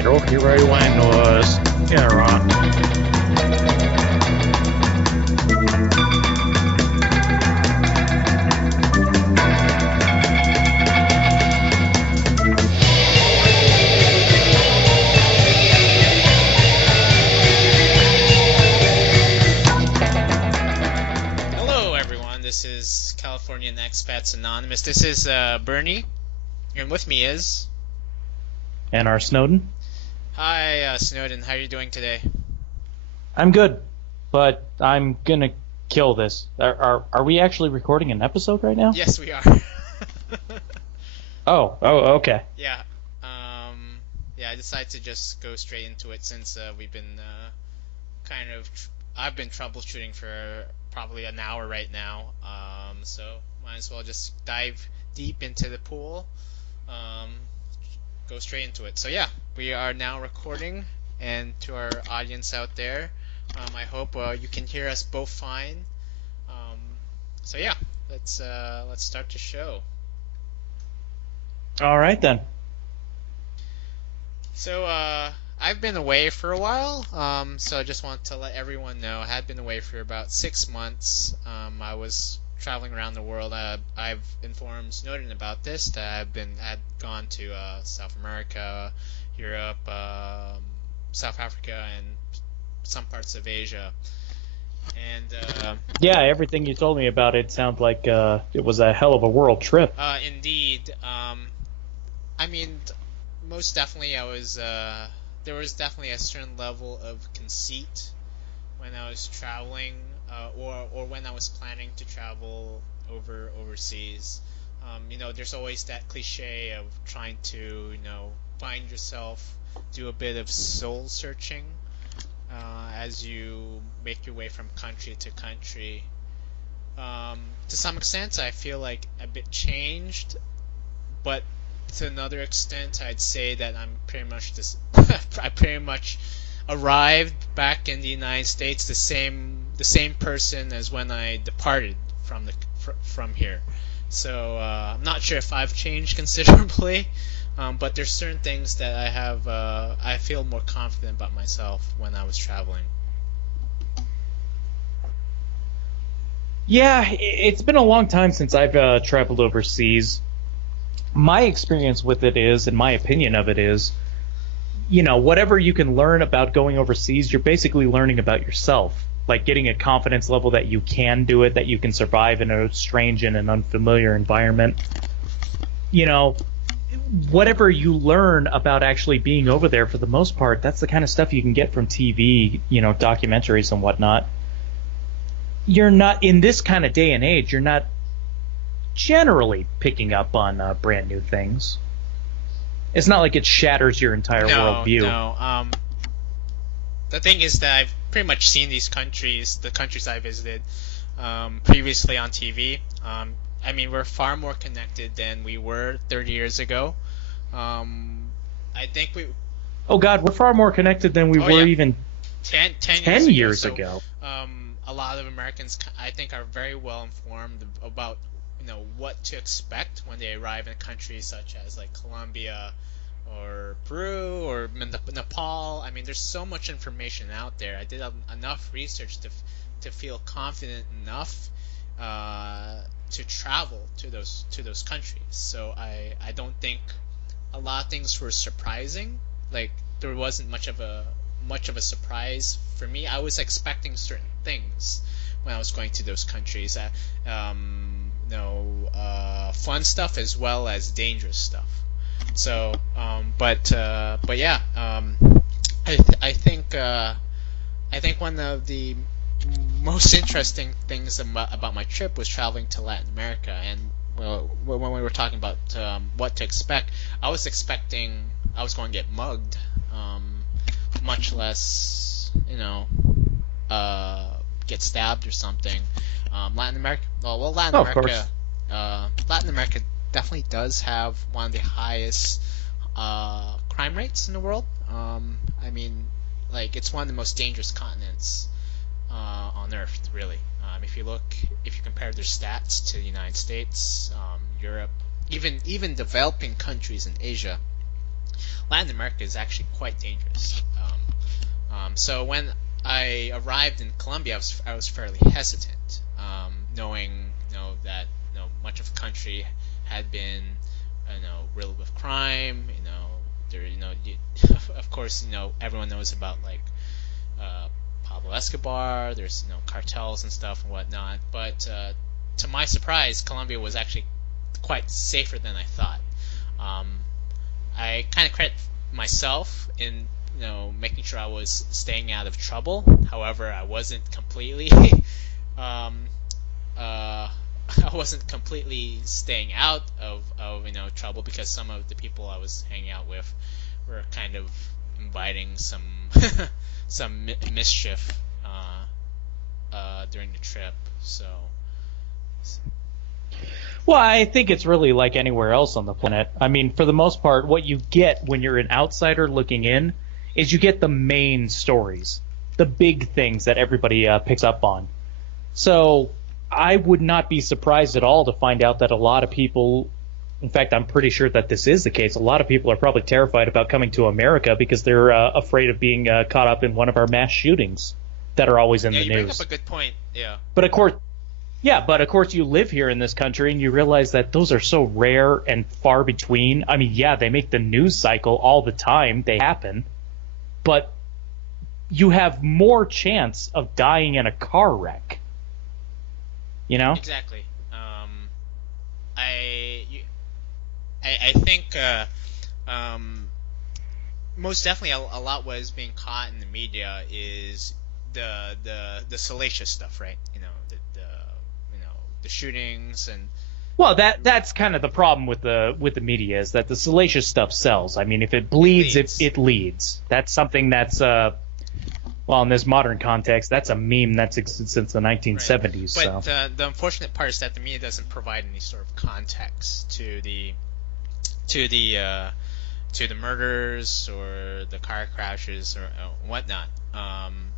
Quiero que rewind interrupt. Hello, everyone. This is Californian Expats Anonymous. This is Bernie, and with me is... And our Snowden? Hi, Snowden. How are you doing today? I'm good, but I'm gonna kill this. Are we actually recording an episode right now? Yes, we are. Oh, okay. Yeah. I decided to just go straight into it since we've been I've been troubleshooting for probably an hour right now. So might as well just dive deep into the pool. Go straight into it. So yeah, we are now recording, and to our audience out there, I hope you can hear us both fine. So yeah, let's start the show. All right then. So I've been away for a while, so I just want to let everyone know I had been away for about 6 months. I was traveling around the world. I've informed Snowden about this, that had gone to South America, Europe, South Africa, and some parts of Asia. And Yeah, everything you told me about it sounds like it was a hell of a world trip. Indeed. I mean, most definitely there was definitely a certain level of conceit when I was traveling, or when I was planning to travel overseas. There's always that cliche of trying to, find yourself, do a bit of soul searching as you make your way from country to country. To some extent, I feel like a bit changed, but to another extent, I'd say that I'm pretty much I pretty much arrived back in the United States the same person as when I departed from here. So I'm not sure if I've changed considerably, but there's certain things that I feel more confident about myself when I was traveling. Yeah, it's been a long time since I've traveled overseas. My experience with it is, and my opinion of it is, whatever you can learn about going overseas, you're basically learning about yourself. Like getting a confidence level that you can do it, that you can survive in a strange and an unfamiliar environment. Whatever you learn about actually being over there, for the most part, that's the kind of stuff you can get from TV, documentaries and whatnot. You're not, in this kind of day and age, you're not generally picking up on brand new things. It's not like it shatters your entire worldview. No. The thing is that I've pretty much seen the countries I visited previously on TV. I mean, we're far more connected than we were 30 years ago. I think we... Oh God, we're far more connected than we were even 10 years ago. A lot of Americans, I think, are very well informed about what to expect when they arrive in countries such as like Colombia or Peru or Nepal. I mean, there's so much information out there. I did enough research to feel confident enough to travel to those countries. So I don't think a lot of things were surprising. Like there wasn't much of a surprise for me. I was expecting certain things when I was going to those countries. Fun stuff as well as dangerous stuff. So, but yeah, I think one of the most interesting things about my trip was traveling to Latin America. And when we were talking about what to expect, I was expecting I was going to get mugged, much less get stabbed or something. Latin America, Latin America. Latin America definitely does have one of the highest crime rates in the world. I mean, like it's one of the most dangerous continents on Earth, really. If you compare their stats to the United States, Europe, even developing countries in Asia, Latin America is actually quite dangerous. So when I arrived in Colombia, I was fairly hesitant, knowing that much of the country had been riddled with crime. There of course everyone knows about like Pablo Escobar. There's cartels and stuff and whatnot. But to my surprise, Colombia was actually quite safer than I thought. I kind of credit myself in making sure I was staying out of trouble. However, I wasn't completely I wasn't completely staying out of trouble, because some of the people I was hanging out with were kind of inviting some mischief during the trip. So. Well, I think it's really like anywhere else on the planet. I mean, for the most part, what you get when you're an outsider looking in is you get the main stories, the big things that everybody picks up on. So I would not be surprised at all to find out that a lot of people, in fact, I'm pretty sure that this is the case, a lot of people are probably terrified about coming to America because they're afraid of being caught up in one of our mass shootings that are always in the news. Yeah, you bring up a good point, yeah. But of course, you live here in this country and you realize that those are so rare and far between. I mean, yeah, they make the news cycle all the time. They happen. But you have more chance of dying in a car wreck. Exactly. I think most definitely a lot what is being caught in the media is the salacious stuff, right? The shootings and. Well, that's kind of the problem with the media, is that the salacious stuff sells. I mean, if it bleeds, it leads. That's something that's well, in this modern context, that's a meme that's existed since the 1970s. Right. But so. The unfortunate part is that the media doesn't provide any sort of context to the murders or the car crashes or whatnot.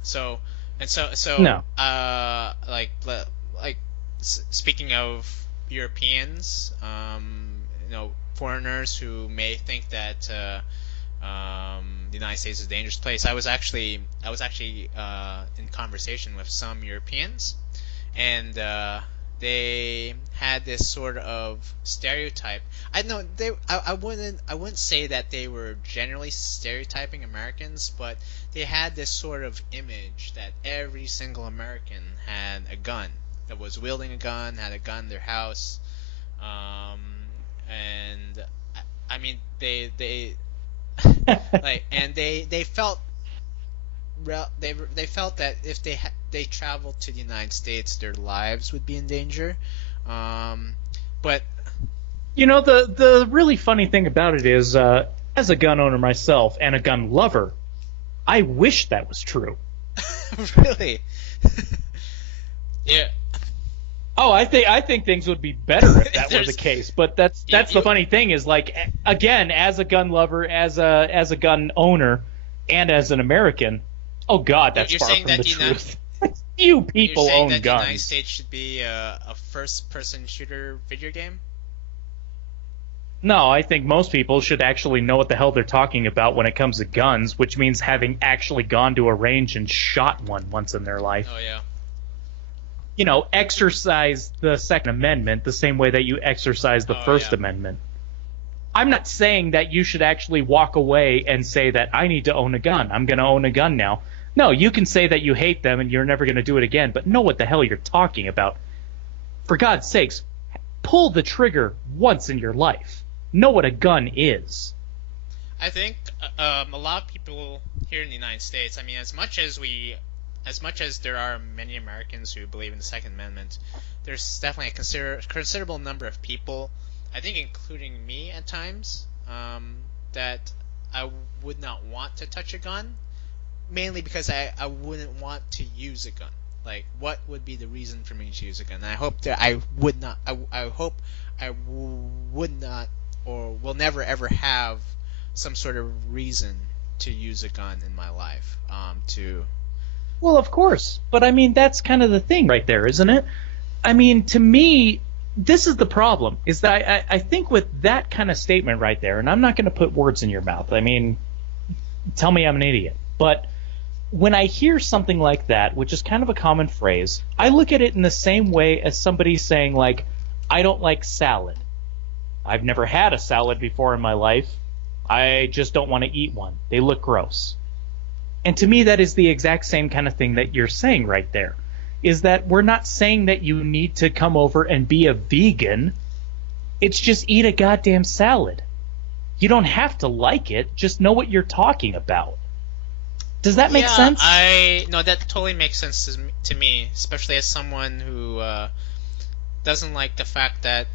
So No. Speaking of Europeans, foreigners who may think that the United States is a dangerous place. I was actually in conversation with some Europeans, and they had this sort of stereotype. I wouldn't say that they were generally stereotyping Americans, but they had this sort of image that every single American had a gun, that was wielding a gun, had a gun in their house, and I mean they they felt that if they traveled to the United States, their lives would be in danger. But the really funny thing about it is, as a gun owner myself and a gun lover, I wish that was true. Really? Yeah. Oh, I think things would be better if that were the case. But that's the funny thing is, like, again, as a gun lover, as a gun owner, and as an American, oh God, that's far from the truth. Few people own guns. You're saying that the United States should be a first-person shooter video game? No, I think most people should actually know what the hell they're talking about when it comes to guns, which means having actually gone to a range and shot one once in their life. Oh, yeah. Exercise the Second Amendment the same way that you exercise the First Amendment. I'm not saying that you should actually walk away and say that I need to own a gun. I'm going to own a gun now. No, you can say that you hate them and you're never going to do it again, but know what the hell you're talking about. For God's sakes, pull the trigger once in your life. Know what a gun is. I think a lot of people here in the United States, I mean, as much as there are many Americans who believe in the Second Amendment, there's definitely a considerable number of people, I think including me at times, that I would not want to touch a gun, mainly because I wouldn't want to use a gun. Like, what would be the reason for me to use a gun? And I hope that I would not, I hope I would not or will never ever have some sort of reason to use a gun in my life, Well, of course. But, I mean, that's kind of the thing right there, isn't it? I mean, to me, this is the problem, is that I think with that kind of statement right there, and I'm not going to put words in your mouth. I mean, tell me I'm an idiot. But when I hear something like that, which is kind of a common phrase, I look at it in the same way as somebody saying, like, I don't like salad. I've never had a salad before in my life. I just don't want to eat one. They look gross. And to me, that is the exact same kind of thing that you're saying right there. Is that we're not saying that you need to come over and be a vegan. It's just eat a goddamn salad. You don't have to like it. Just know what you're talking about. Does that make sense? No, that totally makes sense to me, especially as someone who doesn't like the fact that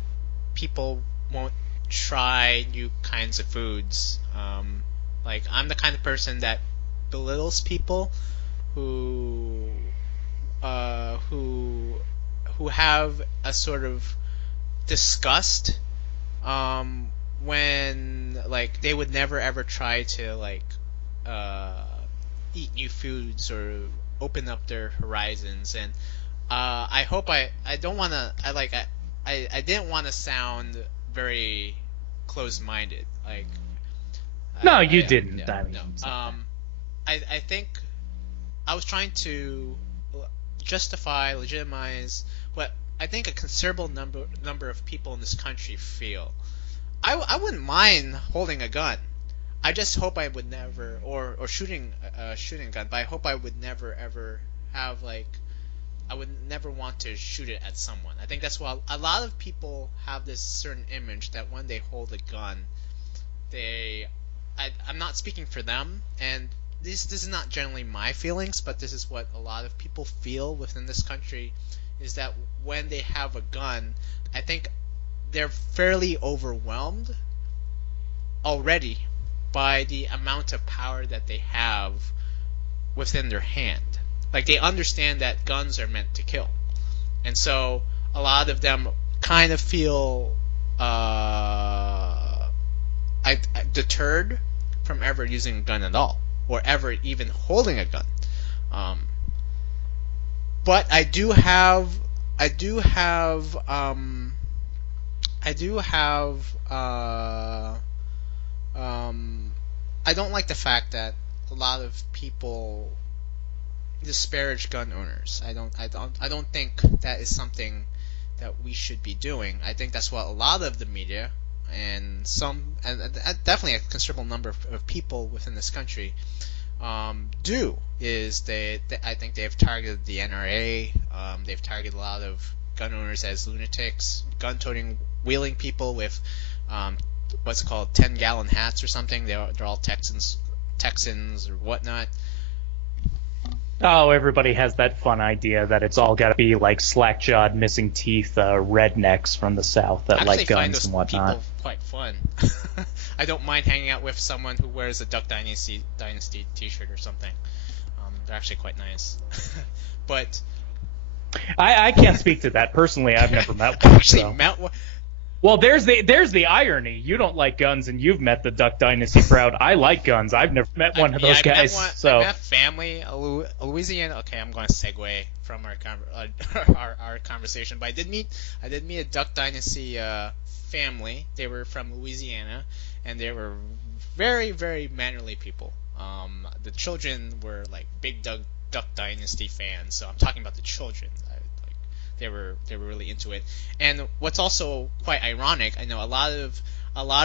people won't try new kinds of foods. Like, I'm the kind of person that belittles people who have a sort of disgust when, like, they would never ever try to, like, eat new foods or open up their horizons. And I hope I don't want to I didn't want to sound very close-minded. Like, no, you didn't. Yeah, no. I think I was trying to justify, legitimize what I think a considerable number of people in this country feel. I wouldn't mind holding a gun. I just hope I would never, or shooting a gun, but I hope I would never ever have, like, I would never want to shoot it at someone. I think that's why a lot of people have this certain image that when they hold a gun, I'm not speaking for them, and this is not generally my feelings, but this is what a lot of people feel within this country, is that when they have a gun, I think they're fairly overwhelmed already by the amount of power that they have within their hand. Like, they understand that guns are meant to kill. And so a lot of them kind of feel deterred from ever using a gun at all, or ever even holding a gun. But I don't like the fact that a lot of people disparage gun owners. I don't think that is something that we should be doing. I think that's what a lot of the media and definitely a considerable number of people within this country do. Is I think they've targeted the NRA. They've targeted a lot of gun owners as lunatics, gun-toting, wheeling people with what's called 10-gallon hats or something. They're all Texans or whatnot. Oh, everybody has that fun idea that it's all got to be like slack-jawed, missing teeth rednecks from the South that like guns and whatnot. People quite fun. I don't mind hanging out with someone who wears a Duck Dynasty T-shirt or something. They're actually quite nice. But I can't speak to that personally. I've never met one. Actually, met one. Well, there's the irony. You don't like guns, and you've met the Duck Dynasty crowd. I like guns. I've never met one of those guys. I met family, Louisiana. Okay, I'm going to segue from our conversation, but I did meet a Duck Dynasty family. They were from Louisiana, and they were very, very mannerly people. The children were like big Duck Dynasty fans, so I'm talking about the children. They were really into it. And what's also quite ironic, I know a lot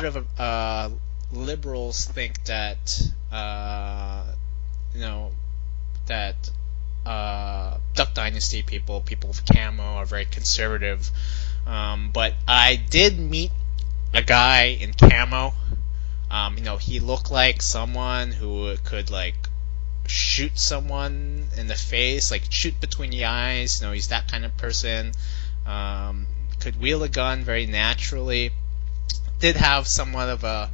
of liberals think that Duck Dynasty people with camo are very conservative. But I did meet a guy in camo. He looked like someone who could like shoot someone in the face, like shoot between the eyes. He's that kind of person. Could wield a gun very naturally. Did have somewhat of a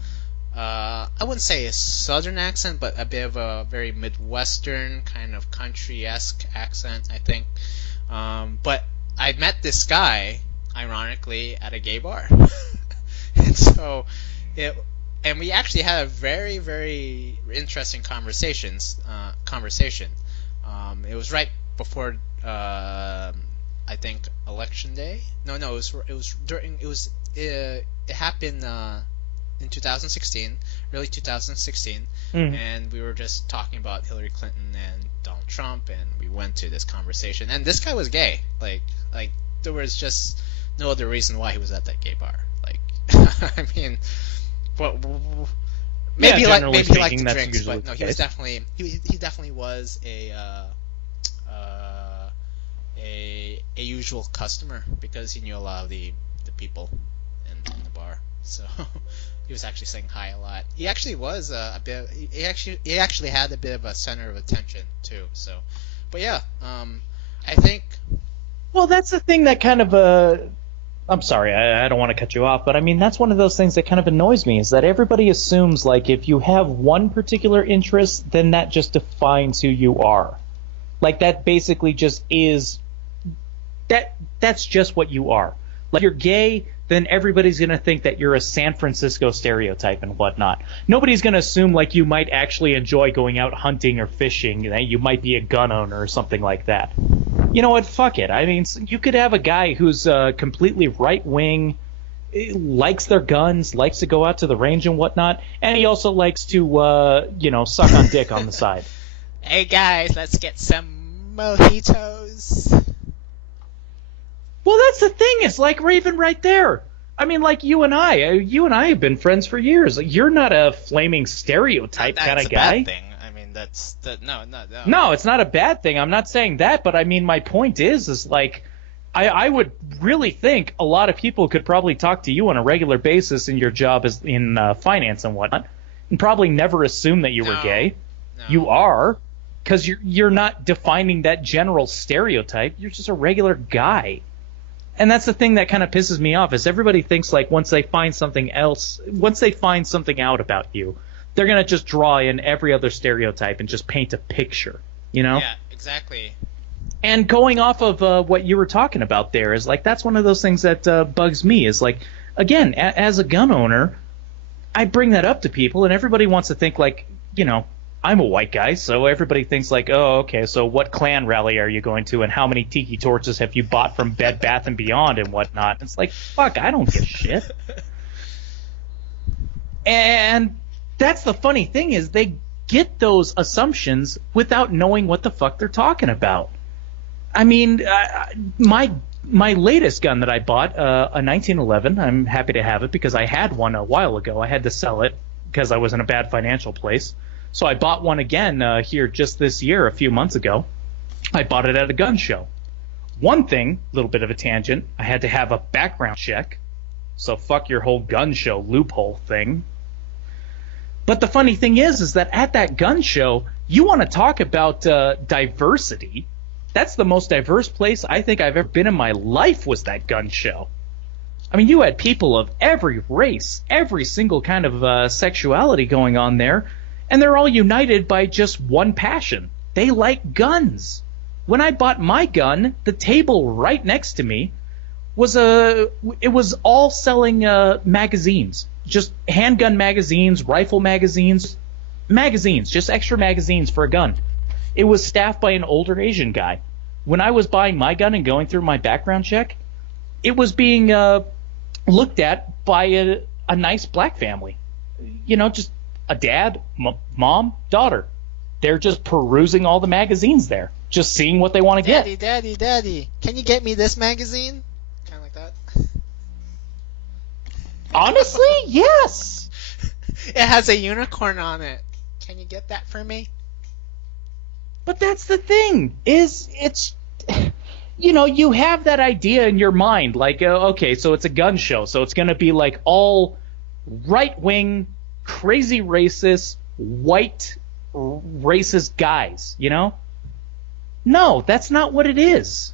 I wouldn't say a southern accent, but a bit of a very Midwestern kind of country-esque accent, I think. But I met this guy, ironically, at a gay bar. And we actually had a very, very interesting conversation. It was right before I think election day. No, it happened in 2016, early 2016, and we were just talking about Hillary Clinton and Donald Trump, and we went to this conversation, and this guy was gay. Like there was just no other reason why he was at that gay bar. Like, I mean, what? Maybe Yeah, like generally maybe he liked speaking, the that's drinks, usually but no, the he was case. definitely he definitely was a usual customer because he knew a lot of the people in the bar. So he was actually saying hi a lot. He actually was a bit. He actually had a bit of a center of attention too. So, but yeah, I think. Well, that's the thing that kind of I'm sorry, I don't want to cut you off, but I mean that's one of those things that kind of annoys me is that everybody assumes like if you have one particular interest, then that just defines who you are. Like that basically just is that's just what you are. Like you're gay, then everybody's gonna think that you're a San Francisco stereotype and whatnot. Nobody's gonna assume like you might actually enjoy going out hunting or fishing, that you might be a gun owner or something like that. You know what? Fuck it. I mean, you could have a guy who's completely right wing, likes their guns, likes to go out to the range and whatnot, and he also likes to, suck on dick on the side. Hey guys, let's get some mojitos. Well, that's the thing. It's like Raven right there. I mean, like you and I have been friends for years. You're not a flaming stereotype kind of guy. Bad thing. I mean, no. No, it's not a bad thing. I'm not saying that, but I mean, my point is like, I would really think a lot of people could probably talk to you on a regular basis in your job as in finance and whatnot, and probably never assume that you were gay. No. You are, because you're not defining that general stereotype. You're just a regular guy. And that's the thing that kind of pisses me off is everybody thinks like once they find something out about you, they're going to just draw in every other stereotype and just paint a picture, you know? Yeah, exactly. And going off of what you were talking about there is like that's one of those things that bugs me is like, again, as a gun owner, I bring that up to people and everybody wants to think like, I'm a white guy, so everybody thinks like, oh, okay, so what Klan rally are you going to, and how many tiki torches have you bought from Bed Bath and Beyond and whatnot? It's like, fuck, I don't give a shit. And that's the funny thing is they get those assumptions without knowing what the fuck they're talking about. I mean, my latest gun that I bought, a 1911, I'm happy to have it because I had one a while ago. I had to sell it because I was in a bad financial place. So I bought one again here just this year, a few months ago. I bought it at a gun show. One thing, a little bit of a tangent, I had to have a background check. So fuck your whole gun show loophole thing. But the funny thing is that at that gun show, you want to talk about diversity. That's the most diverse place I think I've ever been in my life was that gun show. I mean, you had people of every race, every single kind of sexuality going on there. And they're all united by just one passion. They like guns. When I bought my gun, the table right next to me was all selling magazines. Just handgun magazines, rifle magazines, just extra magazines for a gun. It was staffed by an older Asian guy. When I was buying my gun and going through my background check, it was being looked at by a nice black family. Just a dad, mom, daughter. They're just perusing all the magazines there, just seeing what they want to get. Daddy, can you get me this magazine? Kind of like that. Honestly, yes. It has a unicorn on it. Can you get that for me? But that's the thing, you have that idea in your mind, like, okay, so it's a gun show, so it's going to be like all right-wing, crazy racist, white racist guys, No, that's not what it is.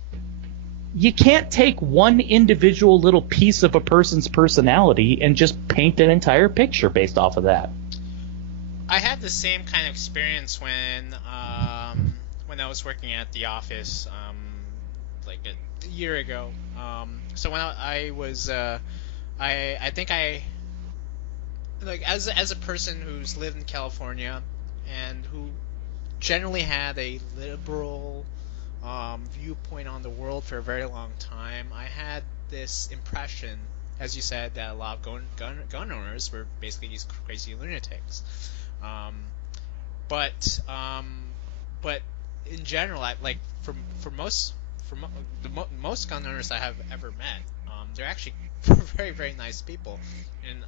You can't take one individual little piece of a person's personality and just paint an entire picture based off of that. I had the same kind of experience when I was working at the office like a year ago. So when I was I think I like as a person who's lived in California and who generally had a liberal viewpoint on the world for a very long time, I had this impression, as you said, that a lot of gun owners were basically these crazy lunatics. Um, but in general, like for most gun owners I have ever met, they're actually very very nice people. And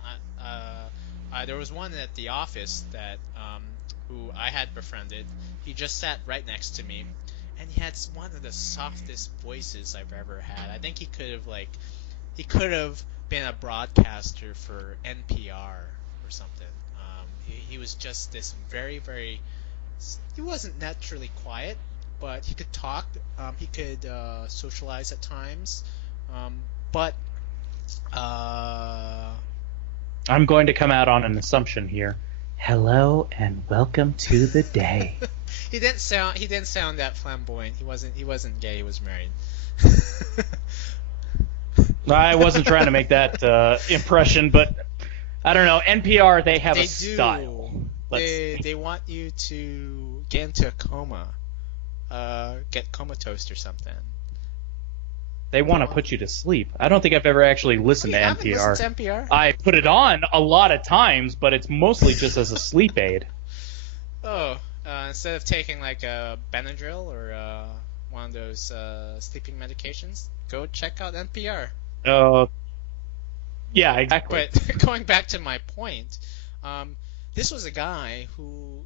there was one at the office that who I had befriended. He just sat right next to me, and he had one of the softest voices I've ever had. I think he could have been a broadcaster for NPR or something. He was just this very very. He wasn't naturally quiet, but he could talk. He could socialize at times. But I'm going to come out on an assumption here. Hello and welcome to the day. He didn't sound that flamboyant. He wasn't gay. He was married. I wasn't trying to make that impression, but I don't know. NPR, they have a style. They want you to get into a coma, get comatose or something. They want to put you to sleep. I don't think I've ever actually listened to NPR. Listened to NPR? I put it on a lot of times, but it's mostly just as a sleep aid. Oh, instead of taking like a Benadryl or one of those sleeping medications, go check out NPR. Yeah, exactly. But going back to my point, this was a guy who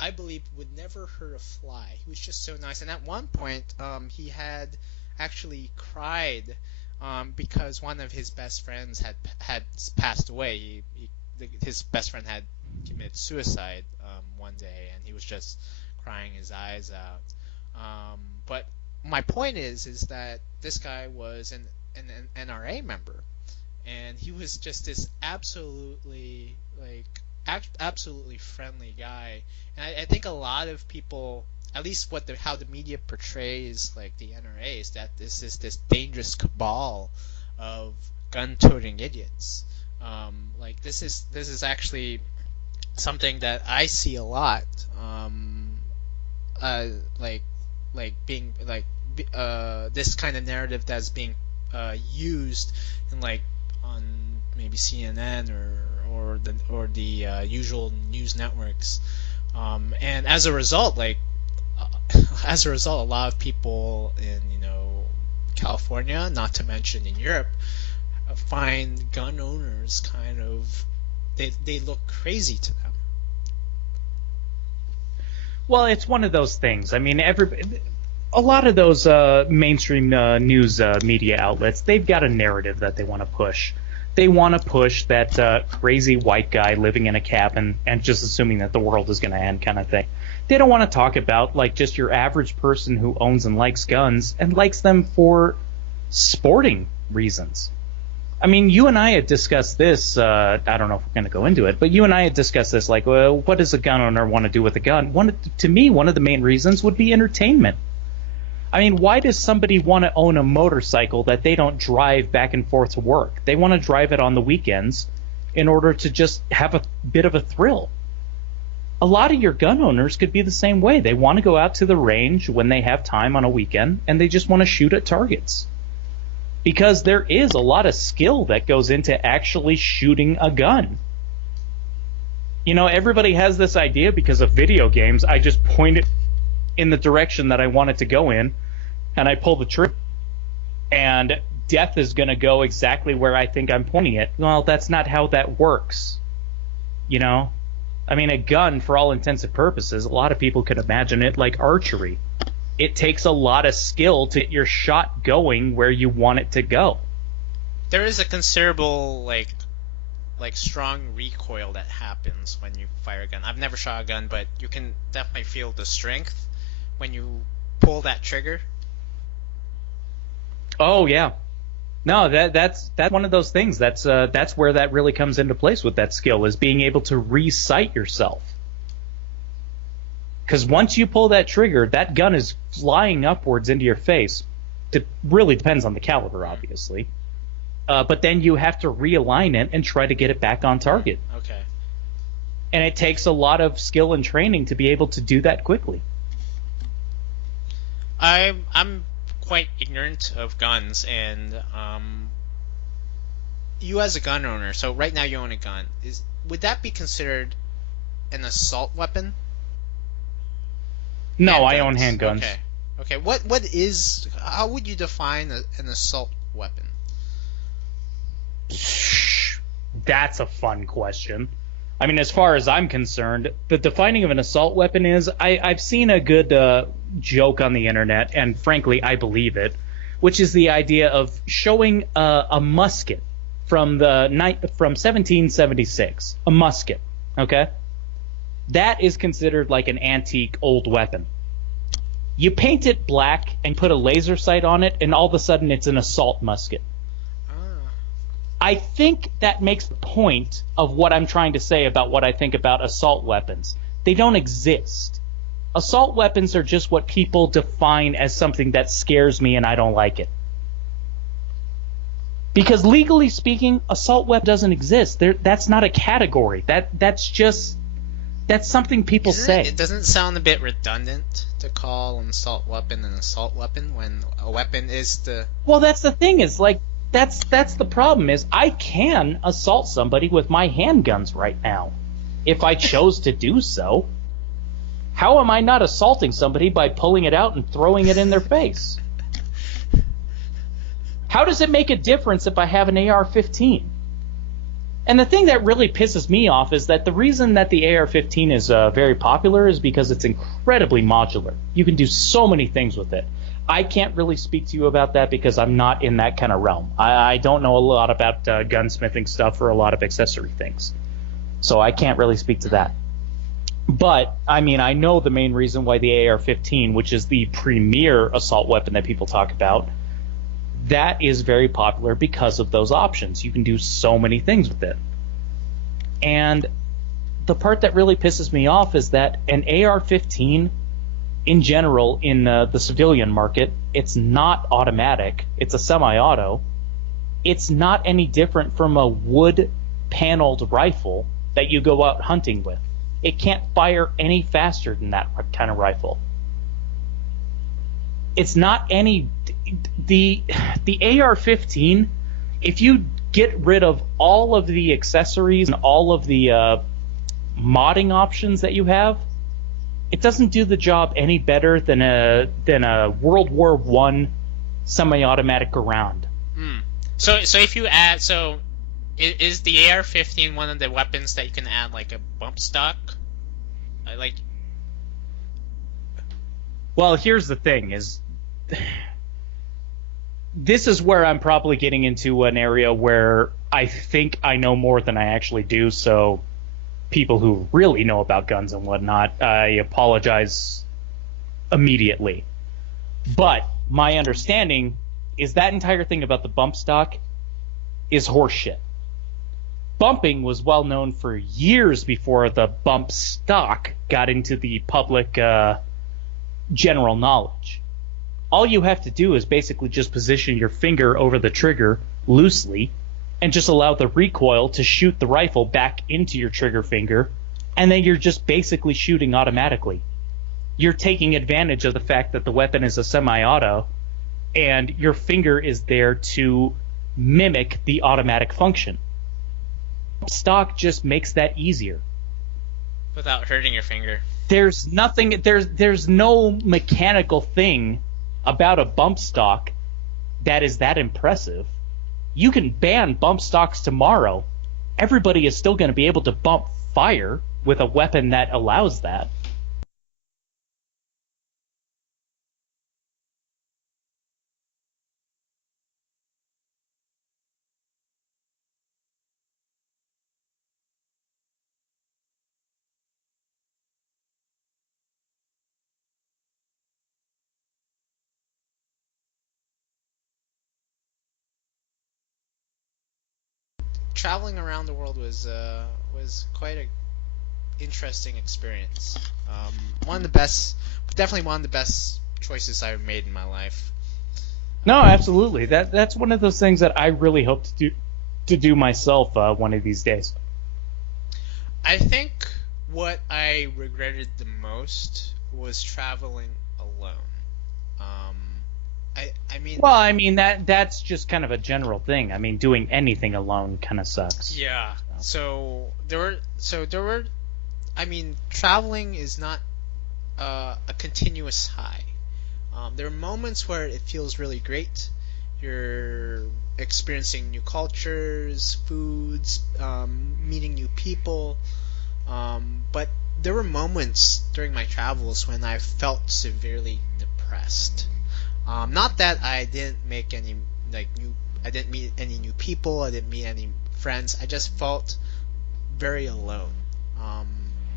I believe would never hurt a fly. He was just so nice. And at one point, he had actually cried because one of his best friends had passed away. His best friend had committed suicide one day, and he was just crying his eyes out. But my point is that this guy was an NRA member, and he was just this absolutely friendly guy. And I think a lot of people, at least how the media portrays like the NRA, is that this is this dangerous cabal of gun-toting idiots. Like this is actually something that I see a lot. This kind of narrative that's being used in like on maybe CNN or the usual news networks. And as a result, a lot of people in California, not to mention in Europe, find gun owners kind of they look crazy to them. Well, it's one of those things. I mean, a lot of those mainstream news media outlets, they've got a narrative that they want to push. They want to push that crazy white guy living in a cabin and just assuming that the world is going to end kind of thing. They don't want to talk about like just your average person who owns and likes guns and likes them for sporting reasons. I mean, you and I had discussed this. I don't know if we're going to go into it, but you and I had discussed this. Like, well, what does a gun owner want to do with a gun? To me, one of the main reasons would be entertainment. I mean, why does somebody want to own a motorcycle that they don't drive back and forth to work? They want to drive it on the weekends in order to just have a bit of a thrill. A lot of your gun owners could be the same way. They want to go out to the range when they have time on a weekend, and they just want to shoot at targets. Because there is a lot of skill that goes into actually shooting a gun. Everybody has this idea because of video games. I just point it in the direction that I want it to go in, and I pull the trigger, and death is going to go exactly where I think I'm pointing it. Well, that's not how that works. I mean, a gun, for all intents and purposes, a lot of people could imagine it like archery. It takes a lot of skill to get your shot going where you want it to go. There is a considerable like strong recoil that happens when you fire a gun. I've never shot a gun, but you can definitely feel the strength when you pull that trigger. Oh yeah, no, that's one of those things. That's where that really comes into place with that skill, is being able to re-sight yourself. Because once you pull that trigger, that gun is flying upwards into your face. It really depends on the caliber, obviously. But then you have to realign it and try to get it back on target. Okay. And it takes a lot of skill and training to be able to do that quickly. I'm quite ignorant of guns, and you as a gun owner, so right now you own a gun, would that be considered an assault weapon? No, I own Handguns. handguns. Okay. Okay. How would you define an assault weapon? That's a fun question. I mean, as far as I'm concerned, the defining of an assault weapon is I've seen a good joke on the internet, and frankly, I believe it, which is the idea of showing a musket from from 1776, a musket. Okay, that is considered like an antique old weapon. You paint it black and put a laser sight on it, and all of a sudden, it's an assault musket. I think that makes the point of what I'm trying to say about what I think about assault weapons. They don't exist. Assault weapons are just what people define as something that scares me and I don't like it. Because legally speaking, assault weapon doesn't exist. That's not a category. That's something people say. It doesn't sound a bit redundant to call an assault weapon when a weapon is the... Well, that's the thing is like that's the problem is I can assault somebody with my handguns right now if I chose to do so. How am I not assaulting somebody by pulling it out and throwing it in their face? How does it make a difference if I have an AR-15? And the thing that really pisses me off is that the reason that the AR-15 is very popular is because it's incredibly modular. You can do so many things with it. I can't really speak to you about that because I'm not in that kind of realm. I don't know a lot about gunsmithing stuff or a lot of accessory things. So I can't really speak to that. But, I mean, I know the main reason why the AR-15, which is the premier assault weapon that people talk about, that is very popular because of those options. You can do so many things with it. And the part that really pisses me off is that an AR-15, in general, in the civilian market, it's not automatic. It's a semi-auto. It's not any different from a wood-paneled rifle that you go out hunting with. It can't fire any faster than that kind of rifle. It's not any... The AR-15, if you get rid of all of the accessories and all of the modding options that you have, it doesn't do the job any better than a World War I semi-automatic round. So if you add... So is the AR-15 one of the weapons that you can add like a bump stock? Like... Well, here's the thing is... This is where I'm probably getting into an area where I think I know more than I actually do, so people who really know about guns and whatnot, I apologize immediately. But my understanding is that entire thing about the bump stock is horseshit. Bumping was well known for years before the bump stock got into the public general knowledge. All you have to do is basically just position your finger over the trigger loosely and just allow the recoil to shoot the rifle back into your trigger finger, and then you're just basically shooting automatically. You're taking advantage of the fact that the weapon is a semi-auto, and your finger is there to mimic the automatic function. Stock just makes that easier. Without hurting your finger. There's no mechanical thing about a bump stock that is that impressive. You can ban bump stocks tomorrow. Everybody is still going to be able to bump fire with a weapon that allows that. Traveling around the world was quite a interesting experience. One of the best, definitely one of the best choices I've made in my life. No, absolutely. That's one of those things that I really hope to do myself one of these days. I think what I regretted the most was traveling alone. Um, I mean, Well, I mean that's just kind of a general thing. I mean, doing anything alone kind of sucks. yeah. So. So there were. I mean, traveling is not a continuous high. There are moments where it feels really great. You're experiencing new cultures, foods, meeting new people. But there were moments during my travels when I felt severely depressed. Not that I didn't make any I didn't meet any new people, I didn't meet any friends. I just felt very alone. Um,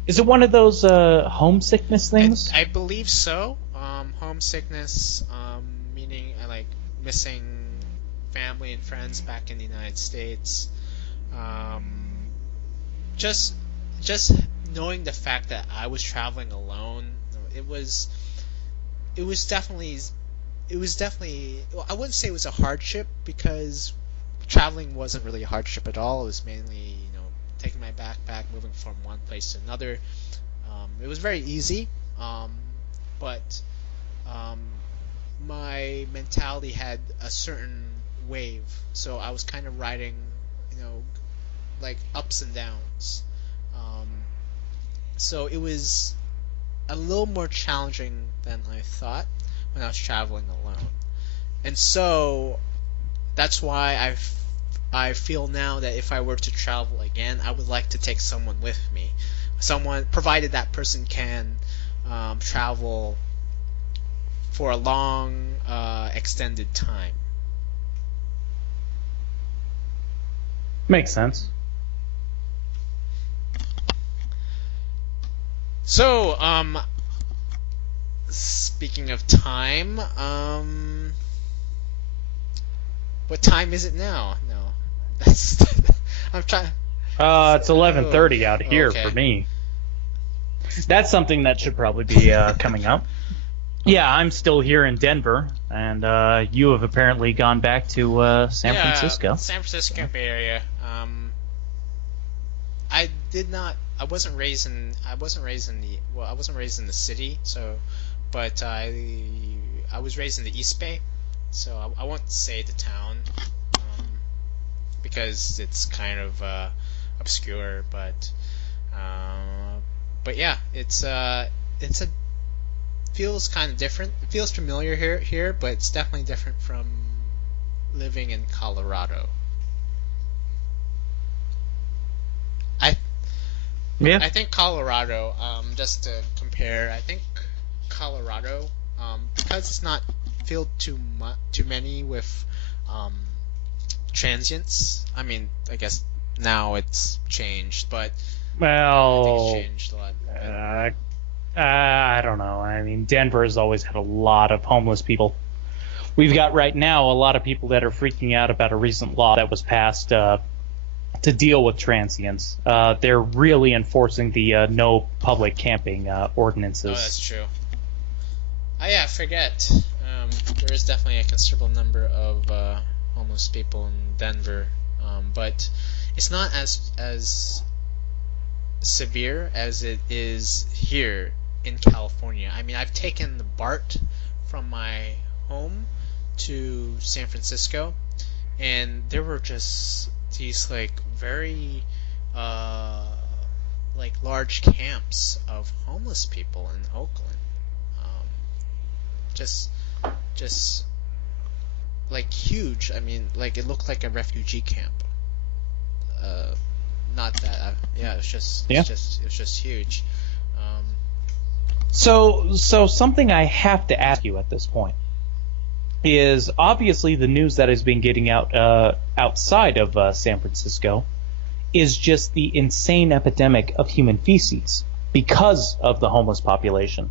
Is it one of those homesickness things? I believe so. Homesickness, meaning I like missing family and friends back in the United States. Um, just just knowing the fact that I was traveling alone, it was it was definitely well, I wouldn't say it was a hardship because traveling wasn't really a hardship at all. It was mainly taking my backpack, moving from one place to another. It was very easy, but um, my mentality had a certain wave, so I was kind of riding, you know, like ups and downs. Um, so it was a little more challenging than I thought when I was traveling alone. And so that's why I feel now that if I were to travel again, I would like to take someone with me. Someone, provided that person can travel for a long, extended time. Makes sense. So, speaking of time, what time is it now? No, that's I'm trying. It's 11:30 out here Okay. for me. That's something that should probably be coming up. Yeah, I'm still here in Denver, and you have apparently gone back to San Francisco. San Francisco Bay Area. I did not. I wasn't raised in. I wasn't raised in the. Well, I wasn't raised in the city. So, but I was raised in the East Bay. So I won't say the town, because it's kind of obscure. But yeah, it's a feels kind of different. It feels familiar here, but it's definitely different from living in Colorado. I Yeah. I think Colorado, just to compare, I think Colorado, because it's not filled too many with um, transients. I mean, I guess now it's changed, but I think it's Well, changed a lot. I don't know. I mean, Denver has always had a lot of homeless people. We've got right now a lot of people that are freaking out about a recent law that was passed to deal with transients. They're really enforcing the no public camping Oh, ordinances. that's true. Yeah, I forget. There is definitely a considerable number of homeless people in Denver, but it's not as severe as it is here in California. I mean, I've taken the BART from my home to San Francisco, and there were just these like very like large camps of homeless people in Oakland. Um, just just like huge. I mean, like it looked like a refugee camp. Uh, Not that. Yeah, Yeah. it was just huge. Um, So something I have to ask you at this point is obviously the news that has been getting out outside of San Francisco is just the insane epidemic of human feces because of the homeless population.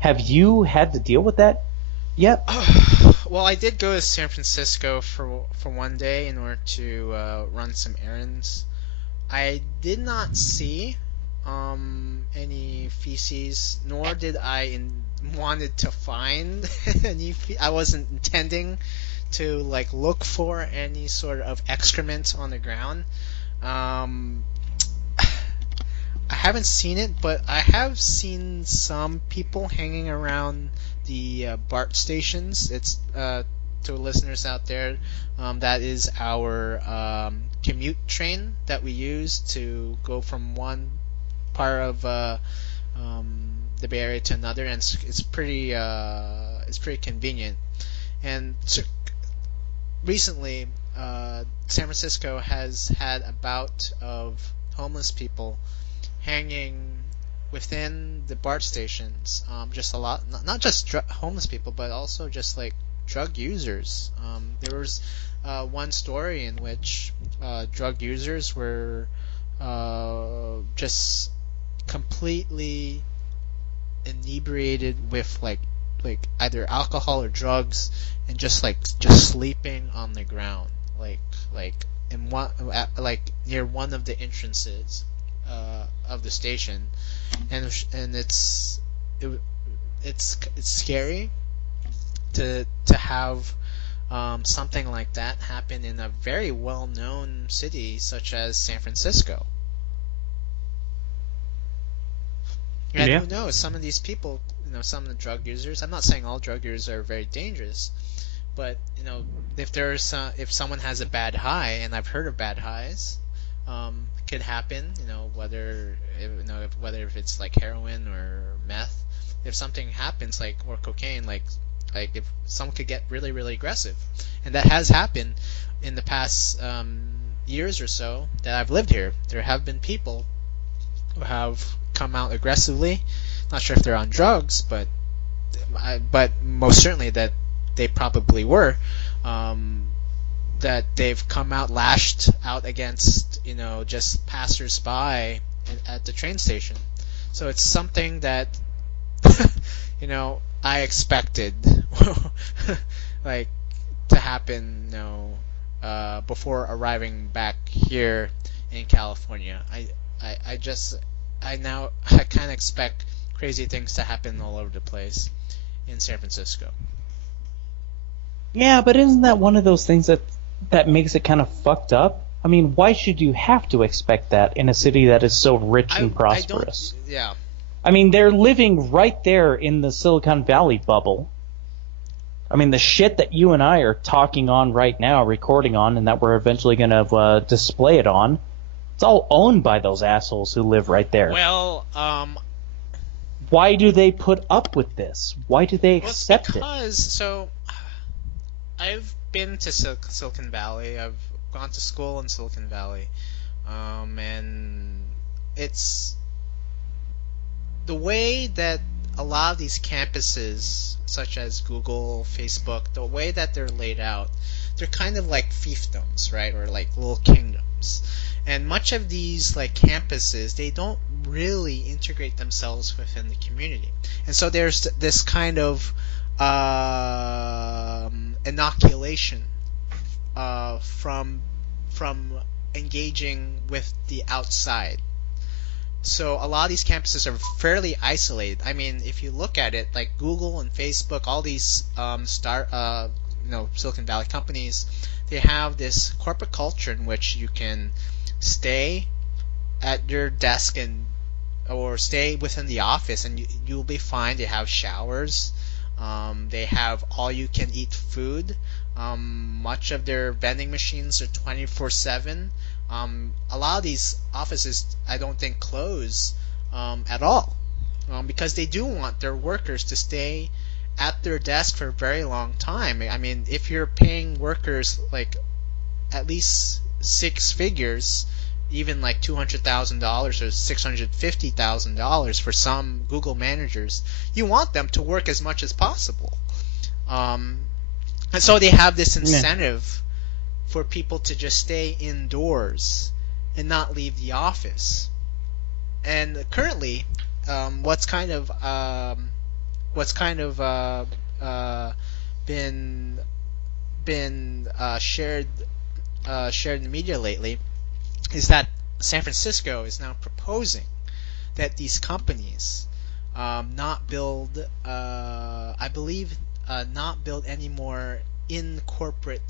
Have you had to deal with that yet? well, I did go to San Francisco for one day in order to run some errands. I did not see any feces, nor did I wanted to find any. I wasn't intending to like look for any sort of excrement on the ground. Um, I haven't seen it, but I have seen some people hanging around the BART stations. It's to listeners out there, that is our commute train that we use to go from one part of the Bay Area to another, and it's pretty convenient. And so recently, San Francisco has had a bout of homeless people hanging within the BART stations. Just a lot, not just homeless people, but also just like drug users. There was one story in which drug users were just completely inebriated with like either alcohol or drugs, and just sleeping on the ground, like in one like near one of the entrances of the station, and it's scary to have something like that happen in a very well-known city such as San Francisco. And Yeah. who knows, some of these people, some of the drug users, I'm not saying all drug users are very dangerous, but, if someone has a bad high, and I've heard of bad highs, could happen, whether if it's like heroin or meth, if something happens, or cocaine, like if someone could get really, really aggressive. And that has happened in the past years or so that I've lived here. There have been people who have come out aggressively. Not sure if they're on drugs, but most certainly that they probably were. That they've come out lashed out against just passersby at the train station. So it's something that I expected like to happen before arriving back here in California. I kind of expect crazy things to happen all over the place in San Francisco. Yeah, but isn't that one of those things that makes it kind of fucked up? I mean, why should you have to expect that in a city that is so rich and prosperous? Yeah. I mean, they're living right there in the Silicon Valley bubble. I mean, the shit that you and I are talking on right now, recording on, and that we're eventually going to display it on, it's all owned by those assholes who live right there. Well, why do they put up with this? Why do they accept So, I've been to Silicon Valley. I've gone to school in Silicon Valley, and it's the way that a lot of these campuses, such as Google, Facebook, the way that they're laid out, they're kind of like fiefdoms, right? Or like little kingdoms. And much of these campuses, they don't really integrate themselves within the community. And so there's this kind of inoculation from engaging with the outside. So a lot of these campuses are fairly isolated. I mean, if you look at it, like Google and Facebook, all these Silicon Valley companies, they have this corporate culture in which you can stay at your desk or stay within the office, and you'll be fine. They have showers. They have all-you-can-eat food. Much of their vending machines are 24/7. A lot of these offices, I don't think, close at all, because they do want their workers to stay at their desk for a very long time. I mean, if you're paying workers at least six figures, even $200,000 or $650,000 for some Google managers, you want them to work as much as possible. And so they have this incentive for people to just stay indoors and not leave the office. And currently, what's kind of been shared in the media lately is that San Francisco is now proposing that these companies not build any more in corporate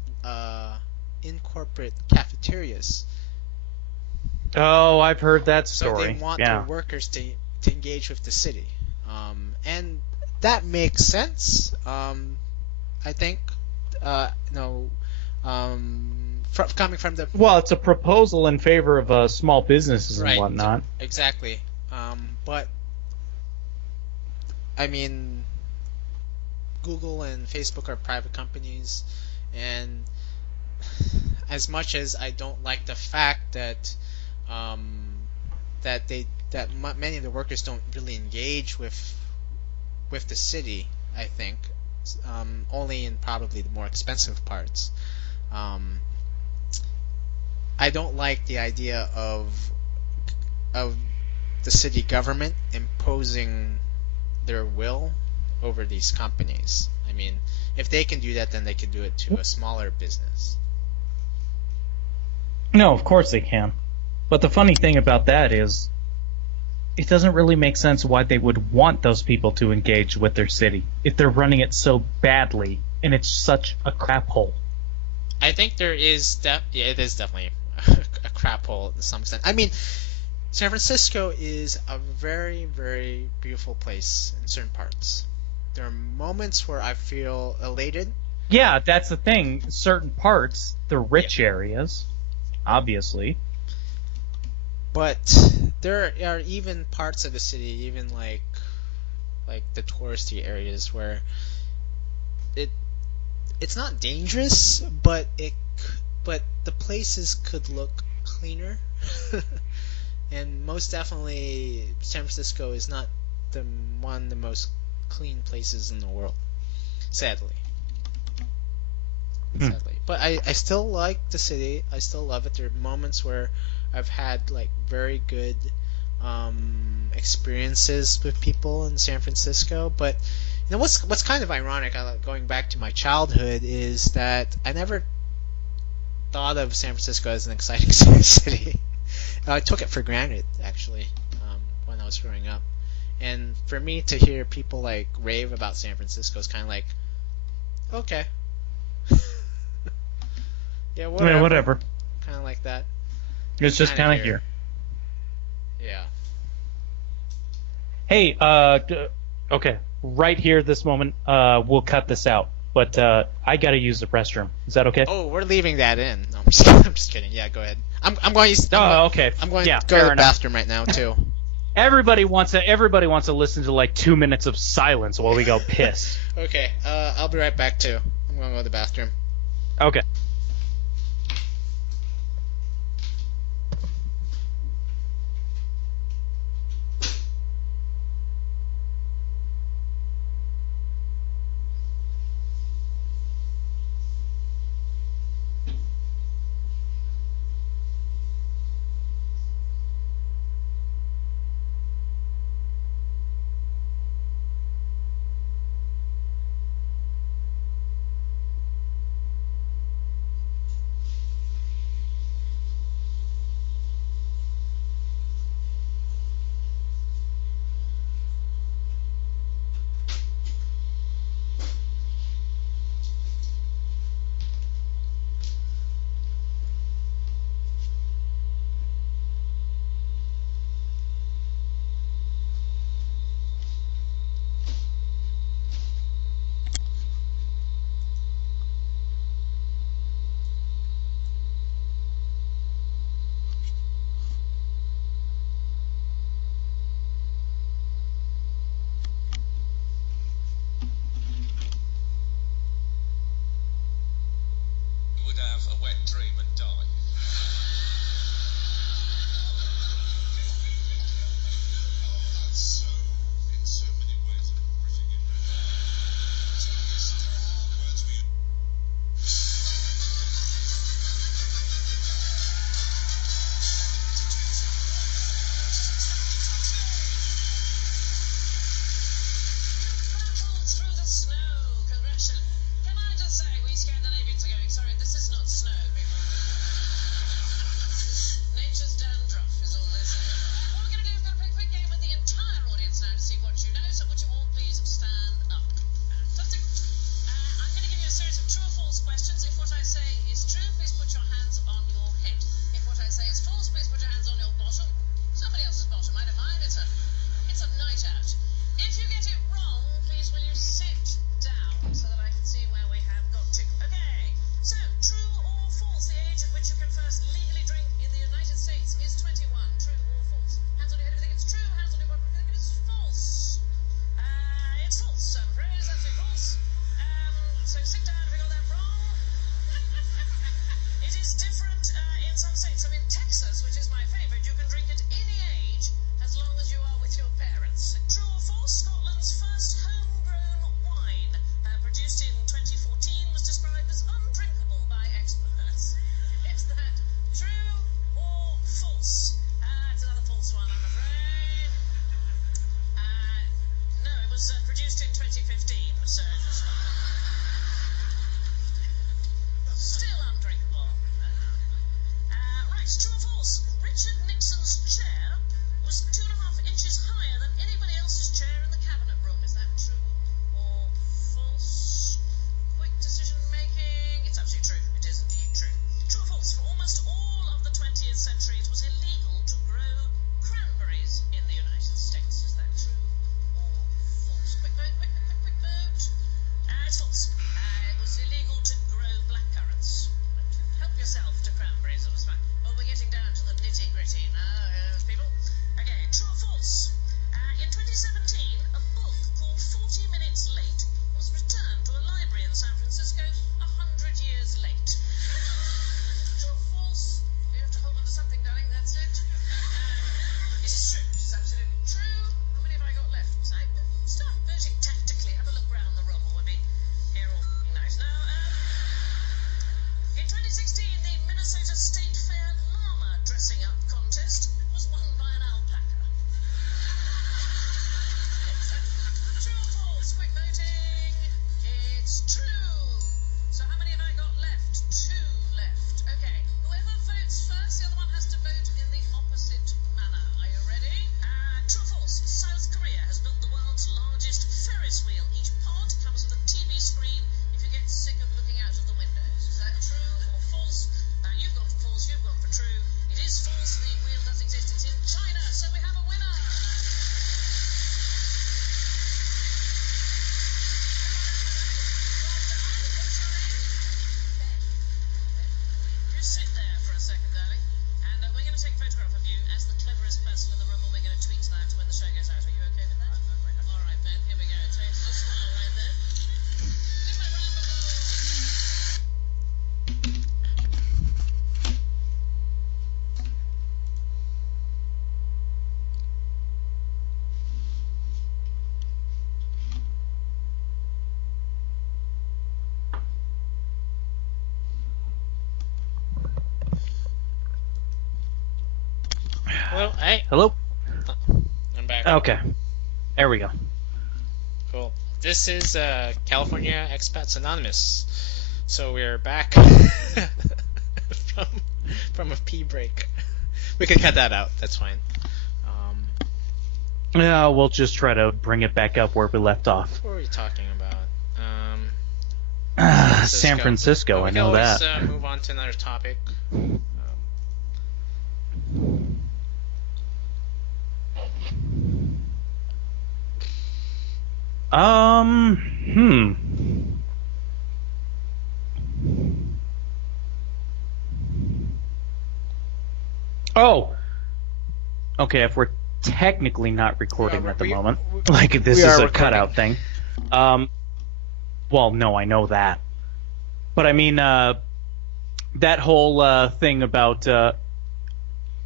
cafeterias. Oh, I've heard that story. So they want their workers to engage with the city. And that makes sense. I think, no, coming from the Well, it's a proposal in favor of small businesses and right, whatnot. exactly. But I mean, Google and Facebook are private companies, and as much as I don't like the fact that um, many of the workers don't really engage with the city, I think, only in probably the more expensive parts. Um, I don't like the idea of the city government imposing their will over these companies. I mean, if they can do that, then they can do it to a smaller business. No, of course they can. But the funny thing about that is, it doesn't really make sense why they would want those people to engage with their city if they're running it so badly and it's such a crap hole. I think there is it is definitely a crap hole to some extent. I mean, San Francisco is a very, very beautiful place in certain parts. There are moments where I feel elated. Yeah, that's the thing. Certain parts, the rich areas, obviously. But there are even parts of the city, even like the touristy areas, where it's not dangerous, but the places could look cleaner. And most definitely, San Francisco is not one of the most clean places in the world, sadly. But I still like the city. I still love it. There are moments where I've had like very good experiences with people in San Francisco. But you know what's kind of ironic, going back to my childhood, is that I never thought of San Francisco as an exciting city. I took it for granted, actually, when I was growing up. And for me to hear people like rave about San Francisco is kind of like, okay. Yeah, whatever. Yeah, whatever. Kind of like that. It's just kind of here. Yeah. Hey, okay, right here, this moment, we'll cut this out. But I gotta use the restroom. Is that okay? Oh, we're leaving that in. No, I'm just kidding. Yeah, go ahead. I'm going. Okay. I'm going Yeah, to go to the enough. bathroom right now too. Everybody wants to listen to like 2 minutes of silence while we go piss. Okay. I'll be right back too. I'm going to go to the bathroom. Okay. Would have a wet dream and die. That's so, in so many ways, horrific. So yes, there are words we Through the snow. Congratulations. Can I just say, we Scandinavians are going, sorry, this is not snow. was produced in 2015, so still undrinkable. Right, true or false? Richard Nixon's chair was 2.5 inches higher than anybody else's chair in the cabinet room. Is that true or false? Quick decision making. It's absolutely true. It is indeed true. True or false? For almost all of the 20th century, it was illegal to grow cranberries in the United States. Is that true or false? Quick vote, quick vote. It's false. It was illegal to grow blackcurrants. Help yourself to cranberries. It was fine. Well, we're getting down to the nitty gritty now, people. Okay, true or false? In 2017, a book called 40 Minutes Late was returned to a library in San Francisco 100 years late. True or false? You have to hold on to something, darling. That's it. It is true. It is absolutely true. How many have I got left? So start voting tactically. Have a look round the room, or we'll be here all night. Now, in 2016, the Minnesota State Fair llama dressing up contest was won by an alpaca. True or false? Quick voting. It's true. So how many have I got left? 2 left. Okay. Whoever votes first, the other one has to vote in the opposite manner. Are you ready? True or false? South Korea has built the world's largest Ferris wheel. Each part comes with a TV screen if you get sick of looking out of the windows. Is that true or false? You've gone for false, you've gone for true. It is false, the wheel does exist. It's in China, so we have a winner. You sit there for a second, darling, and we're going to take a photograph of you as the cleverest person in the room, and we're going to tweet that when the show goes out. Are you okay with that? All right, Ben, here we go. Take a smile right there. Give me a round of applause. Hello, hey, Hello? I'm back. Okay. There we go. Cool. This is California Expats Anonymous. So we're back from a pee break. We could cut that out. That's fine. Yeah, we'll just try to bring it back up where we left off. What were we talking about? San Francisco, I know we that. can always move on to another topic. Hmm. Oh. Okay, if we're technically not recording at the moment, like this is a recording. cutout thing. Well, no, I know that. But I mean, that whole thing about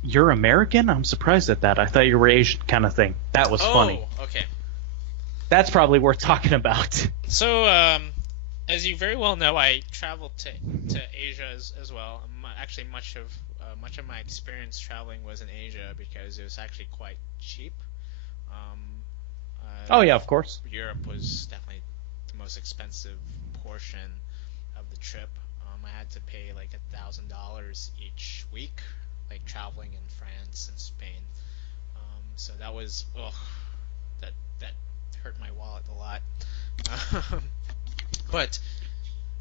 you're American? I'm surprised at that. I thought you were Asian kind of thing. That was funny. Oh, okay. That's probably worth talking about. So, as you very well know, I traveled to Asia as well. Actually, much of my experience traveling was in Asia because it was actually quite cheap. Oh yeah, of course. Europe was definitely the most expensive portion of the trip. I had to pay like $1,000 each week, like traveling in France and Spain. So that was that hurt my wallet a lot. But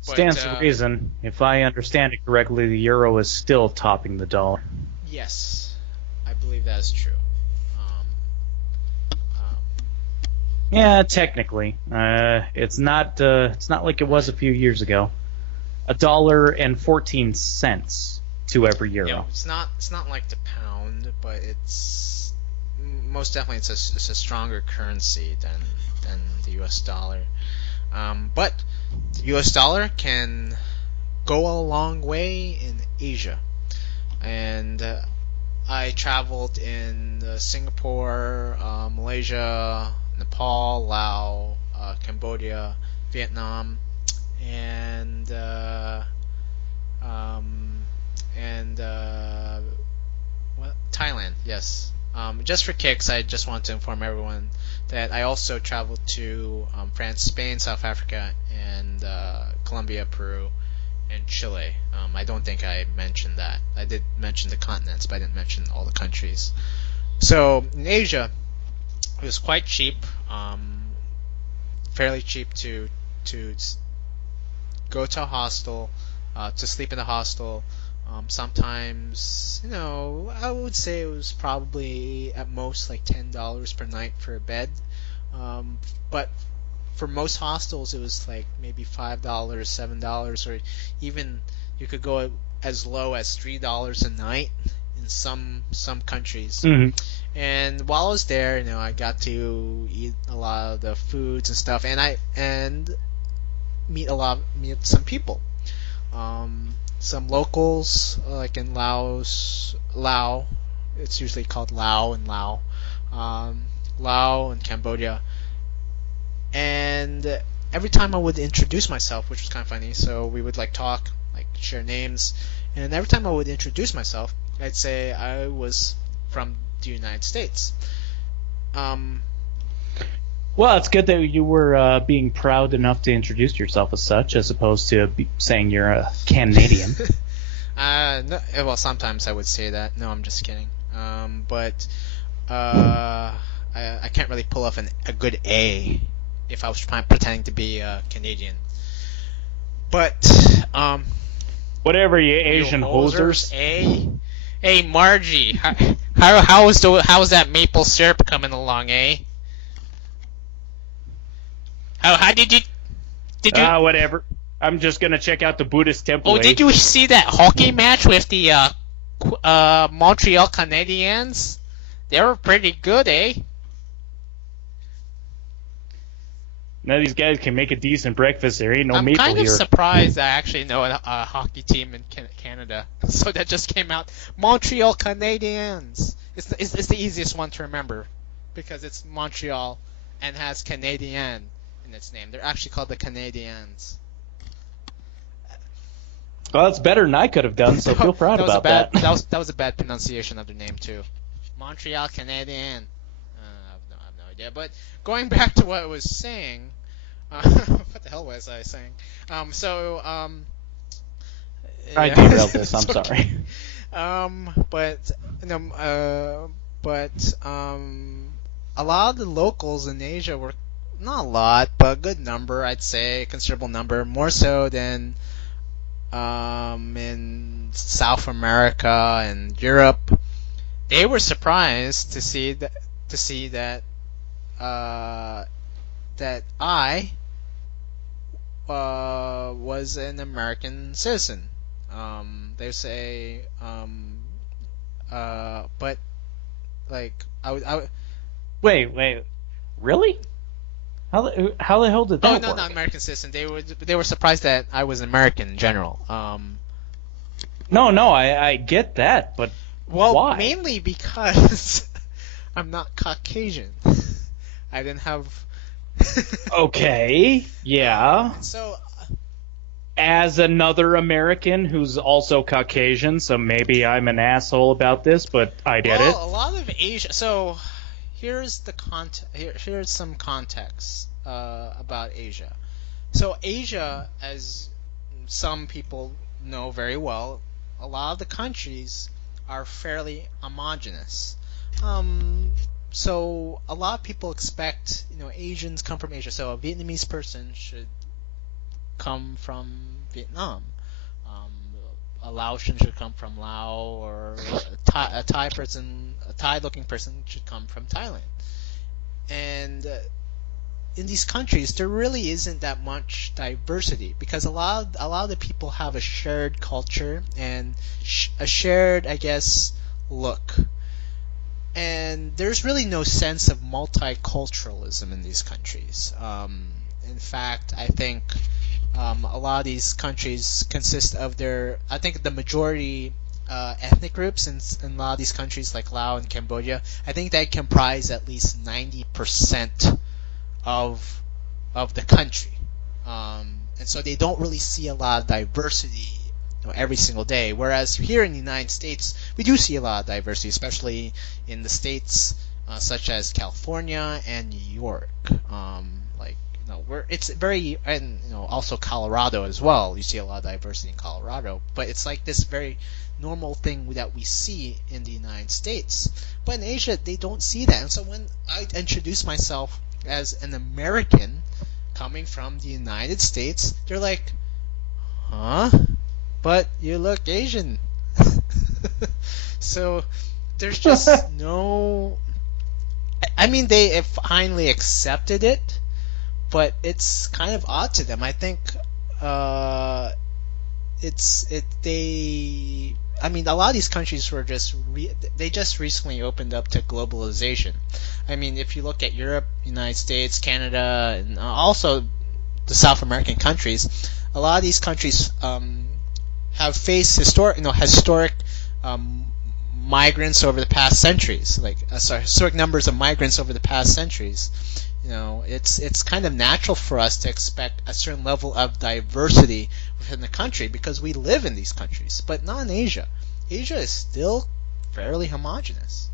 Stands to reason. If I understand it correctly, the euro is still topping the dollar. yes, I believe that is true. Yeah, technically, it's not like it was a few years ago. $1.14 to every euro. Yeah, it's not like the pound, but it's most definitely it's a stronger currency than the U.S. dollar. But the U.S. dollar can go a long way in Asia, and I traveled in Singapore, Malaysia, Nepal, Laos, Cambodia, Vietnam, and Thailand. Yes. Just for kicks, I just want to inform everyone that I also traveled to France, Spain, South Africa, and Colombia, Peru, and Chile. I don't think I mentioned that. I did mention the continents, but I didn't mention all the countries. So in Asia, it was quite cheap, fairly cheap to go to a hostel, to sleep in a hostel. Sometimes, I would say it was probably at most like $10 per night for a bed. But for most hostels, it was like maybe $5, $7, or even you could go as low as $3 a night in some countries. Mm-hmm. And while I was there, I got to eat a lot of the foods and stuff, and meet some people. Some locals, like in Lao, it's usually called Lao in Lao, Lao and Cambodia. And every time I would introduce myself, which was kind of funny, so we would talk, share names, and every time I would introduce myself, I'd say I was from the United States. Well, it's good that you were being proud enough to introduce yourself as such, as opposed to saying you're a Canadian. No, well, sometimes I would say that. No, I'm just kidding. But I can't really pull off a good A if I was pretending to be a Canadian. But whatever, you Asian hosers. Hey, Margie, how's that maple syrup coming along, eh? How did you? Whatever. I'm just gonna check out the Buddhist temple. Oh, did you see that hockey match with the Montreal Canadiens? They were pretty good, eh? Now these guys can make a decent breakfast. There ain't no I'm maple kind of here. surprised I actually know a hockey team in Canada. So that just came out. Montreal Canadiens. It's the easiest one to remember because it's Montreal and has Canadian in its name. They're actually called the Canadiens. Well, that's better than I could have done, so feel proud about that. That was a bad pronunciation of their name too. Montreal Canadian. I have no idea. But going back to what I was saying, what the hell was I saying? I derailed this. I'm sorry. A lot of the locals in Asia were not a lot, but a good number, I'd say, a considerable number, more so than in South America and Europe. They were surprised to see that I was an American citizen. They say, but I would. Wait, really? How the hell did that work? No, not American citizen. They were surprised that I was an American in general. No, I get that, but why? Mainly because I'm not Caucasian. I didn't have. Okay, yeah. So, as another American who's also Caucasian, so maybe I'm an asshole about this, but I get it. A lot of Asia. So, here's here's some context about Asia. So, Asia, as some people know very well, a lot of the countries are fairly homogenous. So a lot of people expect, Asians come from Asia. So a Vietnamese person should come from Vietnam. A Laotian should come from Laos, or a Thai-looking person should come from Thailand. And in these countries, there really isn't that much diversity because a lot of the people have a shared culture and a shared, I guess, look. And there's really no sense of multiculturalism in these countries. In fact, I think a lot of these countries consist of I think the majority ethnic groups in a lot of these countries like Laos and Cambodia, I think they comprise at least 90% of the country. And so they don't really see a lot of diversity every single day. Whereas here in the United States, we do see a lot of diversity, especially in the states such as California and New York. Like where it's very, and also Colorado as well. You see a lot of diversity in Colorado, but it's like this very normal thing that we see in the United States. But in Asia, they don't see that. And so when I introduce myself as an American coming from the United States, they're like, huh? But you look Asian. So there's just no... I mean, they have finally accepted it, but it's kind of odd to them. I think I mean, a lot of these countries were they just recently opened up to globalization. I mean, if you look at Europe, United States, Canada, and also the South American countries, a lot of these countries have faced historic migrants over the past centuries, historic numbers of migrants over the past centuries. It's kind of natural for us to expect a certain level of diversity within the country because we live in these countries, but not in Asia. Asia is still fairly homogenous.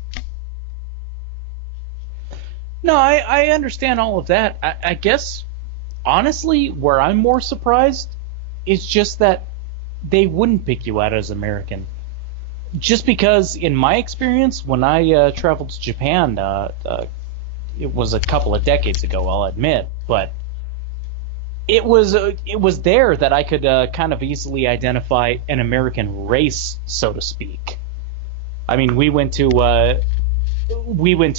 No, I understand all of that. I guess, honestly, where I'm more surprised is just that they wouldn't pick you out as American. Just because, in my experience, when I traveled to Japan, it was a couple of decades ago, I'll admit, but it was there that I could kind of easily identify an American race, so to speak. I mean, we went to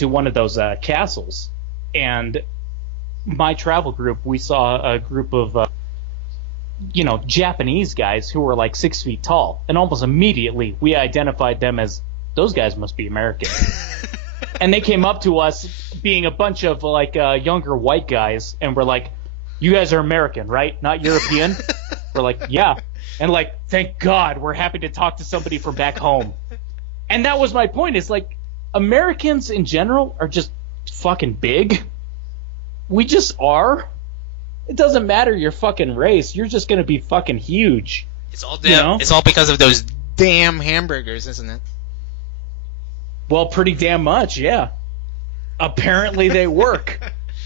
one of those castles, and my travel group, we saw a group of Japanese guys who were like 6 feet tall, and almost immediately we identified them as, those guys must be American. And they came up to us being a bunch of younger white guys, and we're like, you guys are American, right? Not European? We're like, yeah. And thank God, we're happy to talk to somebody from back home. And that was my point. It's like, Americans in general are just fucking big. We just are. It doesn't matter your fucking race. You're just gonna be fucking huge. It's all It's all because of those damn hamburgers, isn't it? Well, pretty damn much, yeah. Apparently they work.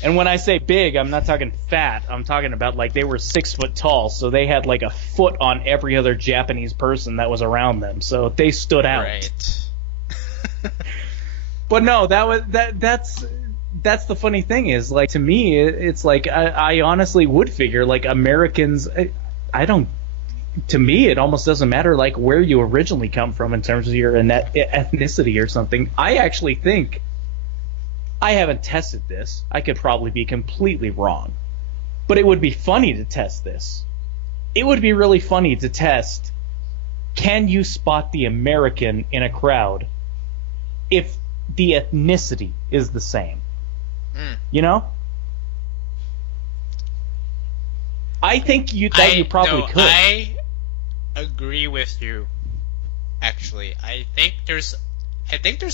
And when I say big, I'm not talking fat. I'm talking about they were 6 foot tall, so they had a foot on every other Japanese person that was around them. So they stood out. Right. But no, that's the funny thing is, to me, it's I honestly would figure Americans, to me, it almost doesn't matter where you originally come from in terms of your ethnicity or something. I actually think, I haven't tested this, I could probably be completely wrong, but it would be funny to test this. It would be really funny to test, can you spot the American in a crowd if the ethnicity is the same? I think you probably could. I agree with you. Actually, I think there's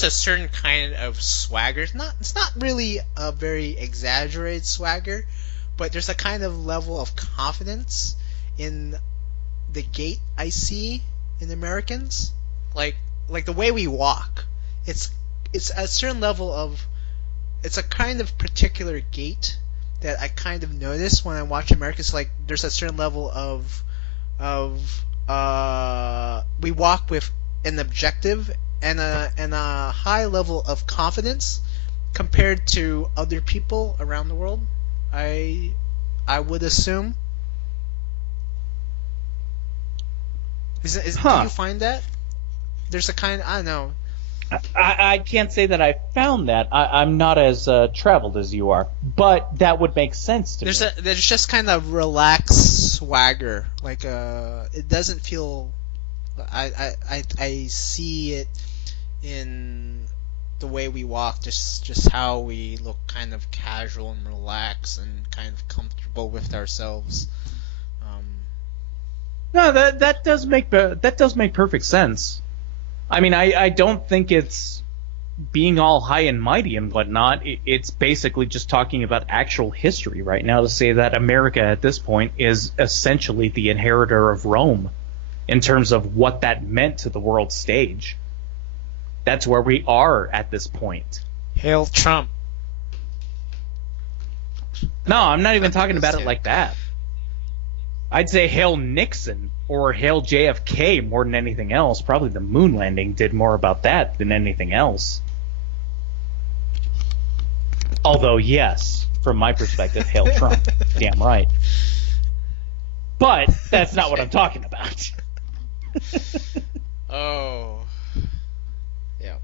a certain kind of swagger. It's not really a very exaggerated swagger, but there's a kind of level of confidence in the gait I see in Americans, like the way we walk. It's a certain level of, it's a kind of particular gait that I kind of notice when I watch Americans. There's a certain level of we walk with an objective and a high level of confidence compared to other people around the world. I would assume. Do you find that? There's a kind, I don't know. I can't say that I found that. I'm not as traveled as you are, but that would make sense to me. There's just kind of relaxed swagger. It doesn't feel. I see it in the way we walk, just how we look, kind of casual and relaxed and kind of comfortable with ourselves. No, that does make perfect sense. I mean, I don't think it's being all high and mighty and whatnot. It's basically just talking about actual history right now to say that America at this point is essentially the inheritor of Rome. in terms of what that meant to the world stage. That's where we are at this point. Hail Trump. No, I'm not even talking about it like that. I'd say hail Nixon or hail JFK more than anything else. Probably the moon landing did more about that than anything else. Although, yes, from my perspective, hail Trump. Damn right. But that's not what I'm talking about. Oh. Yeah.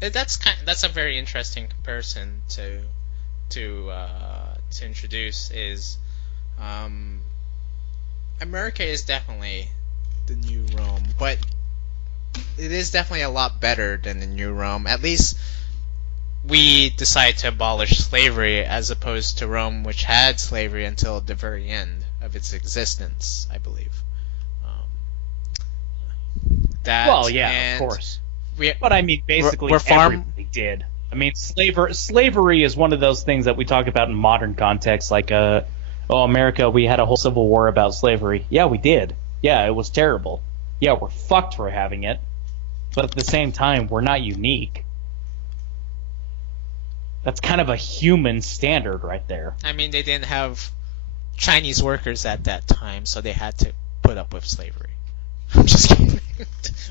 That's a very interesting comparison to introduce. Is America is definitely the new Rome, but it is definitely a lot better than the new Rome. At least we decided to abolish slavery, as opposed to Rome, which had slavery until the very end of its existence, I believe. Well, yeah, of course. But I mean, basically, everybody did. I mean, slavery is one of those things that we talk about in modern context, like, America, we had a whole civil war about slavery. Yeah, we did. Yeah, it was terrible. Yeah, we're fucked for having it. But at the same time, we're not unique. That's kind of a human standard right there. I mean, they didn't have Chinese workers at that time, so they had to put up with slavery. I'm just kidding.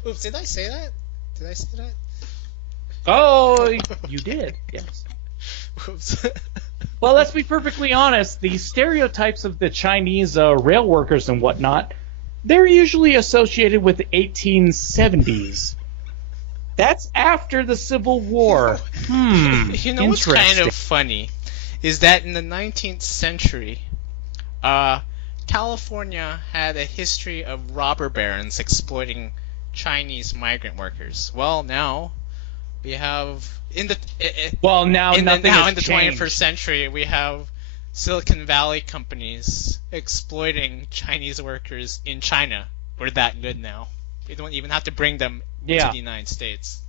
Oops, did I say that? Did I say that? Oh, you did, yes. Whoops. Well, let's be perfectly honest. The stereotypes of the Chinese rail workers and whatnot, they're usually associated with the 1870s. That's after the Civil War. You know what's kind of funny is that in the 19th century, California had a history of robber barons exploiting Chinese migrant workers. Well, now we have in the 21st century we have Silicon Valley companies exploiting Chinese workers in China. We're that good now. We don't even have to bring them to the United States.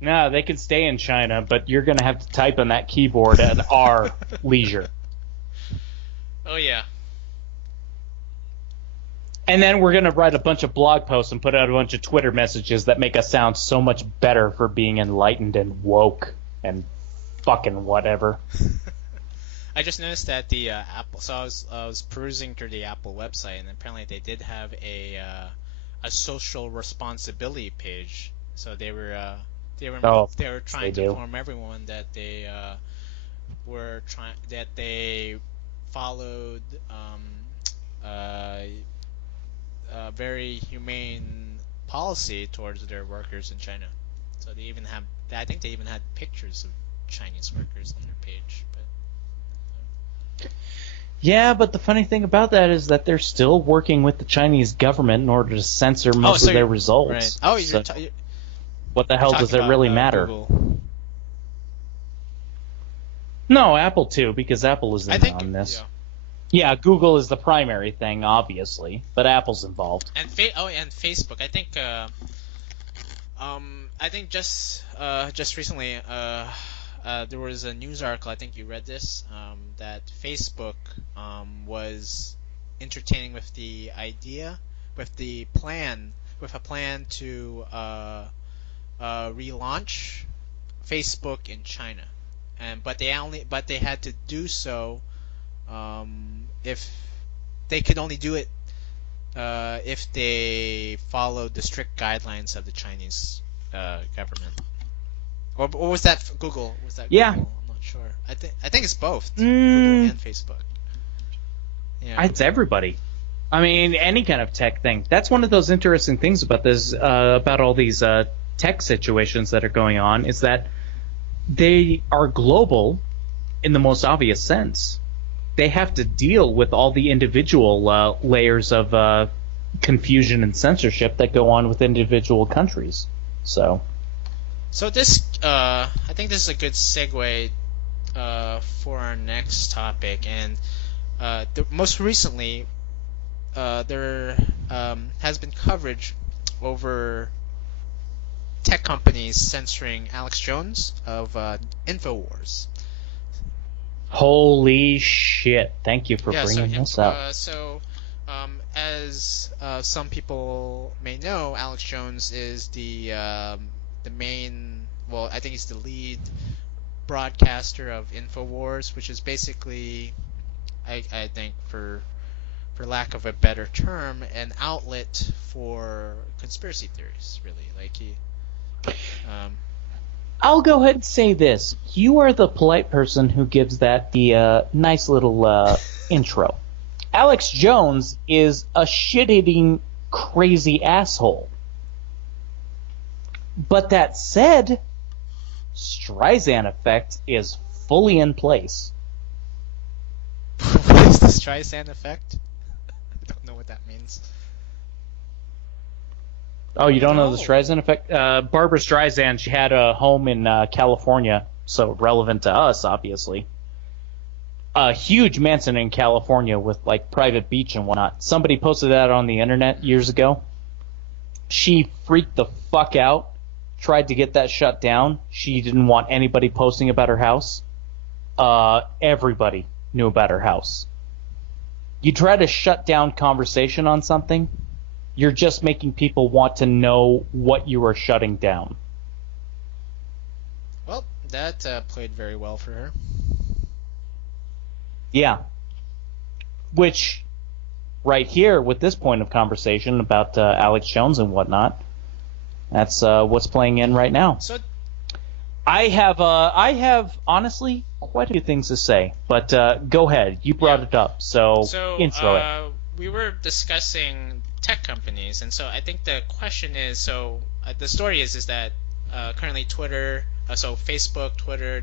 No, they can stay in China, but you're going to have to type on that keyboard at our leisure. Oh, yeah. And then we're going to write a bunch of blog posts and put out a bunch of Twitter messages that make us sound so much better for being enlightened and woke and fucking whatever. I just noticed that the Apple. So I was perusing through the Apple website, and apparently they did have a social responsibility page. So they were trying to inform everyone that they they followed a very humane policy towards their workers in China. So they even have, I think they even had pictures of Chinese workers on their page. Yeah, but the funny thing about that is that they're still working with the Chinese government in order to censor most of their results. Right. Oh, what the hell does it really matter? Google. No, Apple too, because Apple is in on this. Yeah, Google is the primary thing, obviously, but Apple's involved. And and Facebook. I think just recently there was a news article. I think you read this. That Facebook was entertaining with the idea, with a plan to relaunch Facebook in China, but they had to do so if they could only do it if they followed the strict guidelines of the Chinese government. Or was that Google? Yeah. Google? I'm not sure. I think it's both, Google and Facebook. Yeah. It's everybody. I mean, any kind of tech thing. That's one of those interesting things about this, about all these tech situations that are going on, is that they are global in the most obvious sense. They have to deal with all the individual layers of confusion and censorship that go on with individual countries. So this, I think this is a good segue for our next topic. And most recently, there has been coverage over tech companies censoring Alex Jones of InfoWars. Holy shit! Thank you for bringing this up. As some people may know, Alex Jones is the main. Well, I think he's the lead broadcaster of Infowars, which is basically, I think, for lack of a better term, an outlet for conspiracy theories. Really, like he. I'll go ahead and say this: you are the polite person who gives that the nice little intro. Alex Jones is a shit-eating, crazy asshole. But that said, Streisand effect is fully in place. What is the Streisand effect? I don't know what that means. Oh, you don't know the Streisand effect? Barbara Streisand, she had a home in California, so relevant to us, obviously. A huge mansion in California with like private beach and whatnot. Somebody posted that on the internet years ago. She freaked the fuck out, tried to get that shut down. She didn't want anybody posting about her house. Everybody knew about her house. You try to shut down conversation on something, you're just making people want to know what you are shutting down. Well, that played very well for her. Yeah. Which, right here, with this point of conversation about Alex Jones and whatnot, that's what's playing in right now. So, I have honestly quite a few things to say, but go ahead. You brought it up, so intro it. We were discussing tech companies, and so I think the question is, the story is that currently Twitter, so Facebook, Twitter,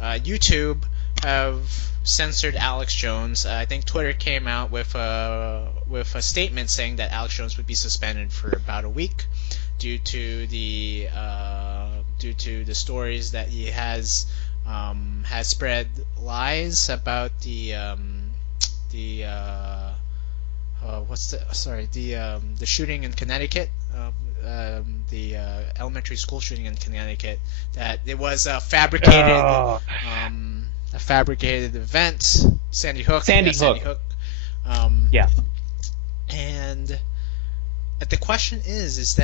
YouTube have censored Alex Jones. I think Twitter came out with a statement saying that Alex Jones would be suspended for about a week due to the stories that he has spread lies about the shooting in Connecticut, the elementary school shooting in Connecticut, that it was a fabricated a fabricated event. Sandy Hook. Yeah. And the question is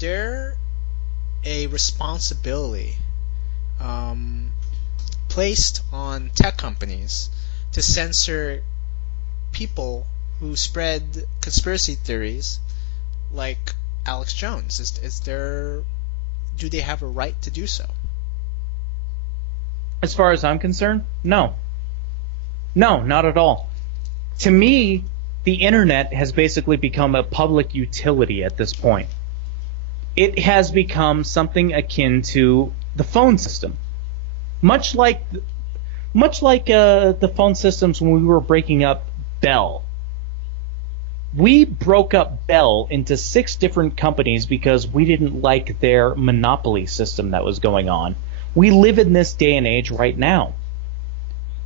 there a responsibility placed on tech companies to censor people who spread conspiracy theories like Alex Jones? Do they have a right to do so? As far as I'm concerned, no. No, not at all. To me, the internet has basically become a public utility at this point. It has become something akin to the phone system. Much like the phone systems when we were breaking up Bell. We broke up Bell into 6 different companies because we didn't like their monopoly system that was going on. We live in this day and age right now.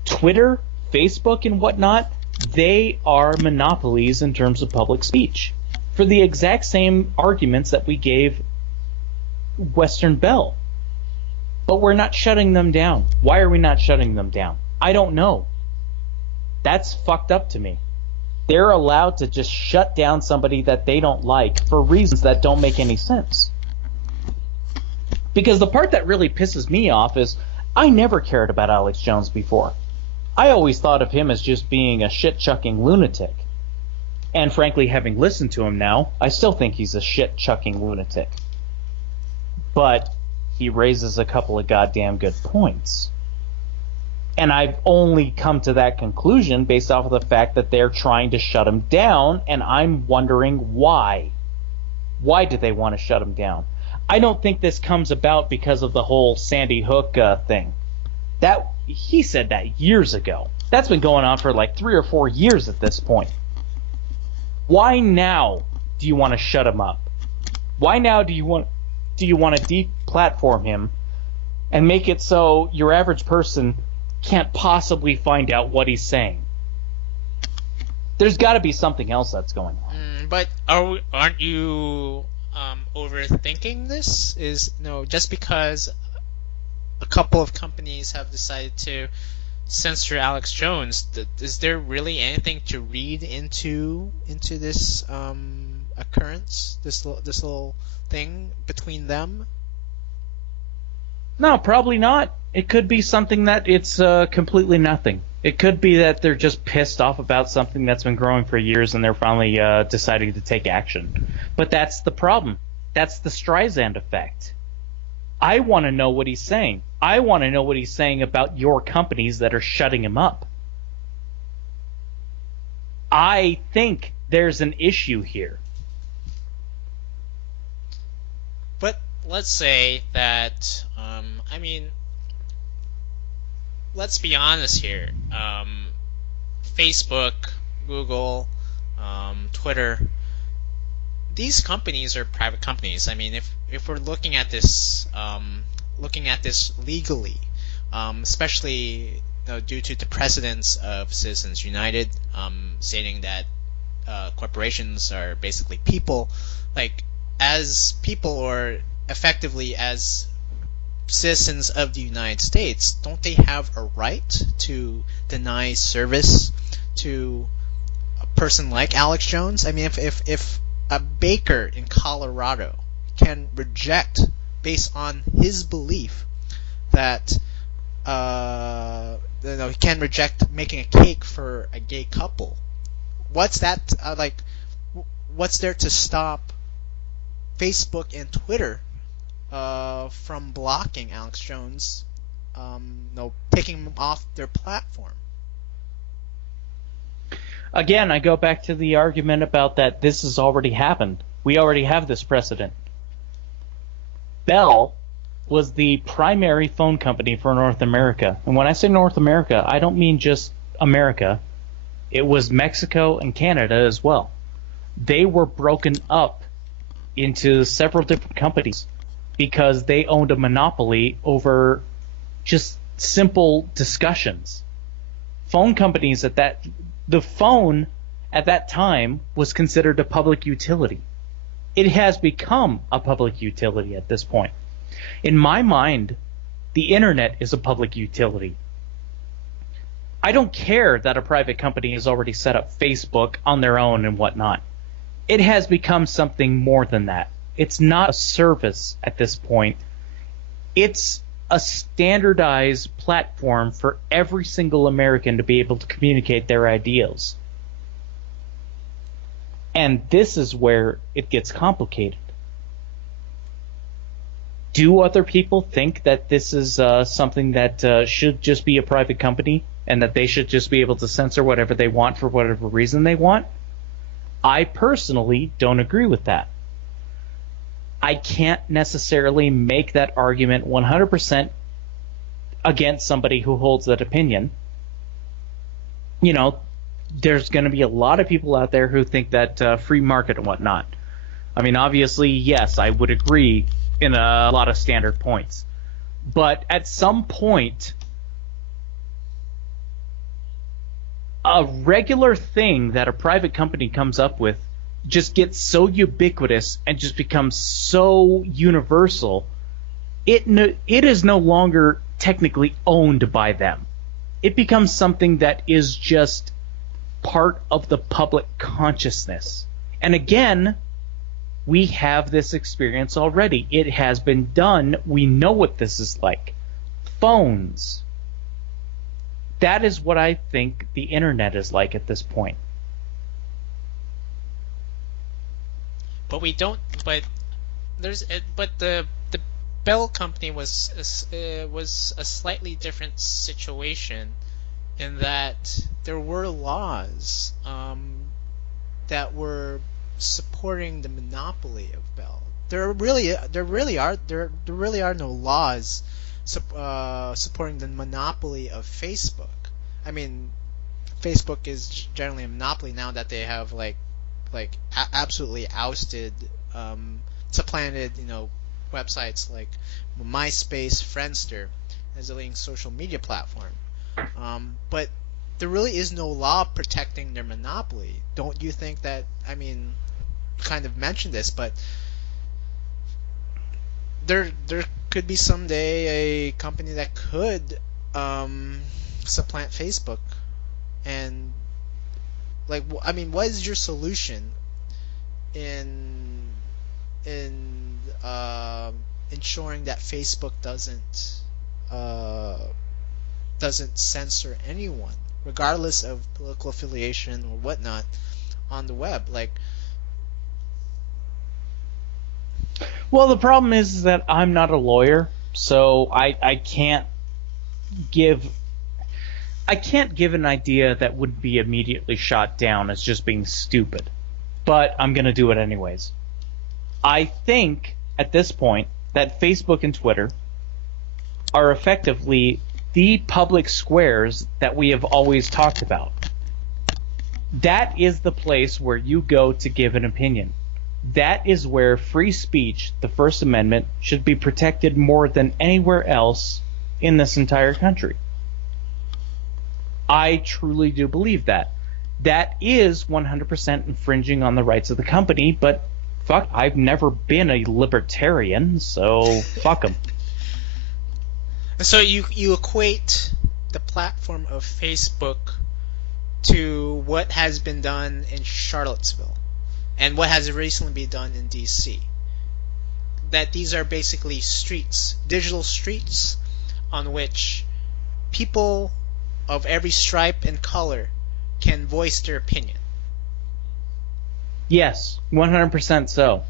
Twitter, Facebook, and whatnot, they are monopolies in terms of public speech for the exact same arguments that we gave Western Bell. But we're not shutting them down. Why are we not shutting them down? I don't know. That's fucked up to me. They're allowed to just shut down somebody that they don't like for reasons that don't make any sense. Because the part that really pisses me off is I never cared about Alex Jones before. I always thought of him as just being a shit-chucking lunatic. And frankly, having listened to him now, I still think he's a shit-chucking lunatic. But he raises a couple of goddamn good points. And I've only come to that conclusion based off of the fact that they're trying to shut him down, and I'm wondering why. Why do they want to shut him down? I don't think this comes about because of the whole Sandy Hook thing. He said that years ago. That's been going on for like 3 or 4 years at this point. Why now do you want to shut him up? Why now do you want to deplatform him and make it so your average person can't possibly find out what he's saying? There's got to be something else that's going on. But aren't you overthinking this? Just because a couple of companies have decided to censor Alex Jones, is there really anything to read into this occurrence, this little thing between them? No, probably not. It could be something that it's completely nothing. It could be that they're just pissed off about something that's been growing for years and they're finally deciding to take action. But that's the problem. That's the Streisand effect. I want to know what he's saying. I want to know what he's saying about your companies that are shutting him up. I think there's an issue here. But let's say that, I mean, let's be honest here. Facebook, Google, Twitter, these companies are private companies. I mean, if we're looking at this legally, especially due to the precedents of Citizens United, stating that corporations are basically people, like as people or effectively as citizens of the United States, don't they have a right to deny service to a person like Alex Jones? I mean, if a baker in Colorado can reject based on his belief that he can reject making a cake for a gay couple, what's that like? What's there to stop Facebook and Twitter from blocking Alex Jones, taking him off their platform? Again, I go back to the argument about that this has already happened. We already have this precedent. Bell was the primary phone company for North America. And when I say North America, I don't mean just America. It was Mexico and Canada as well. They were broken up into several different companies because they owned a monopoly over just simple discussions. Phone companies the phone at that time was considered a public utility. It has become a public utility at this point. In my mind, the internet is a public utility. I don't care that a private company has already set up Facebook on their own and whatnot. It has become something more than that. It's not a service at this point. It's a standardized platform for every single American to be able to communicate their ideals. And this is where it gets complicated. Do other people think that this is something that should just be a private company and that they should just be able to censor whatever they want for whatever reason they want? I personally don't agree with that. I can't necessarily make that argument 100% against somebody who holds that opinion. You know, there's going to be a lot of people out there who think that free market and whatnot. I mean, obviously, yes, I would agree in a lot of standard points. But at some point, a regular thing that a private company comes up with just gets so ubiquitous and just becomes so universal, it is no longer technically owned by them. It becomes something that is just part of the public consciousness. And again, we have this experience already. It has been done. We know what this is like. Phones. That is what I think the internet is like at this point. But we don't. But the Bell company was a slightly different situation in that there were laws that were supporting the monopoly of Bell. There really are no laws supporting the monopoly of Facebook. I mean, Facebook is generally a monopoly now that they have absolutely ousted, supplanted, websites like MySpace, Friendster as a leading social media platform. But there really is no law protecting their monopoly. Don't you think that? I mean, kind of mentioned this, but there could be someday a company that could supplant Facebook. And like, I mean, what is your solution in ensuring that Facebook doesn't censor anyone, regardless of political affiliation or whatnot, on the web? Like, Well, the problem is that I'm not a lawyer, so I can't give an idea that would be immediately shot down as just being stupid. But I'm going to do it anyways. I think at this point that Facebook and Twitter are effectively the public squares that we have always talked about. That is the place where you go to give an opinion. That is where free speech, the First Amendment, should be protected more than anywhere else in this entire country. I truly do believe that. That is 100% infringing on the rights of the company, but fuck, I've never been a libertarian, so fuck them. so you equate the platform of Facebook to what has been done in Charlottesville and what has recently been done in DC. That these are basically streets, digital streets, on which people of every stripe and color can voice their opinion. Yes, 100% so.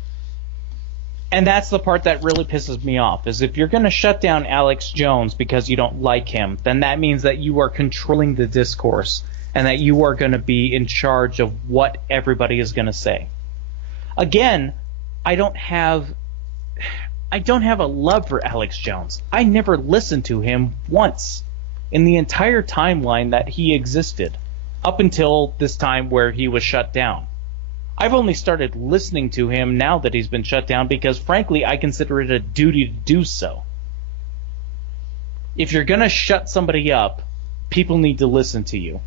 And that's the part that really pisses me off, is if you're going to shut down Alex Jones because you don't like him, then that means that you are controlling the discourse and that you are going to be in charge of what everybody is going to say. Again, I don't have a love for Alex Jones. I never listened to him once in the entire timeline that he existed, up until this time where he was shut down. I've only started listening to him now that he's been shut down because, frankly, I consider it a duty to do so. If you're going to shut somebody up, people need to listen to you.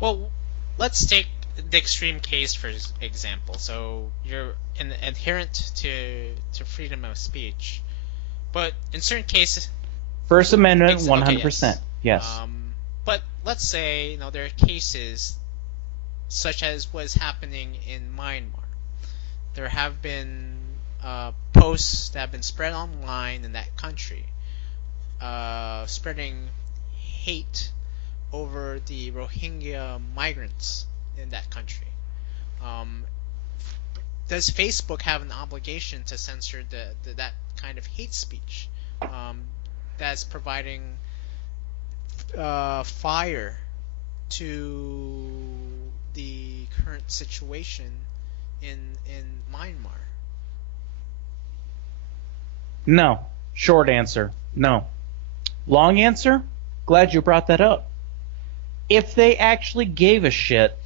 Well, let's take the extreme case for example. So you're an adherent to freedom of speech, but in certain cases, First Amendment, 100%. Okay, yes. But let's say there are cases such as what is happening in Myanmar. There have been posts that have been spread online in that country, spreading hate over the Rohingya migrants in that country. Does Facebook have an obligation to censor that kind of hate speech that's providing fire to the current situation in Myanmar? No. Short answer, no. Long answer, glad you brought that up. If they actually gave a shit,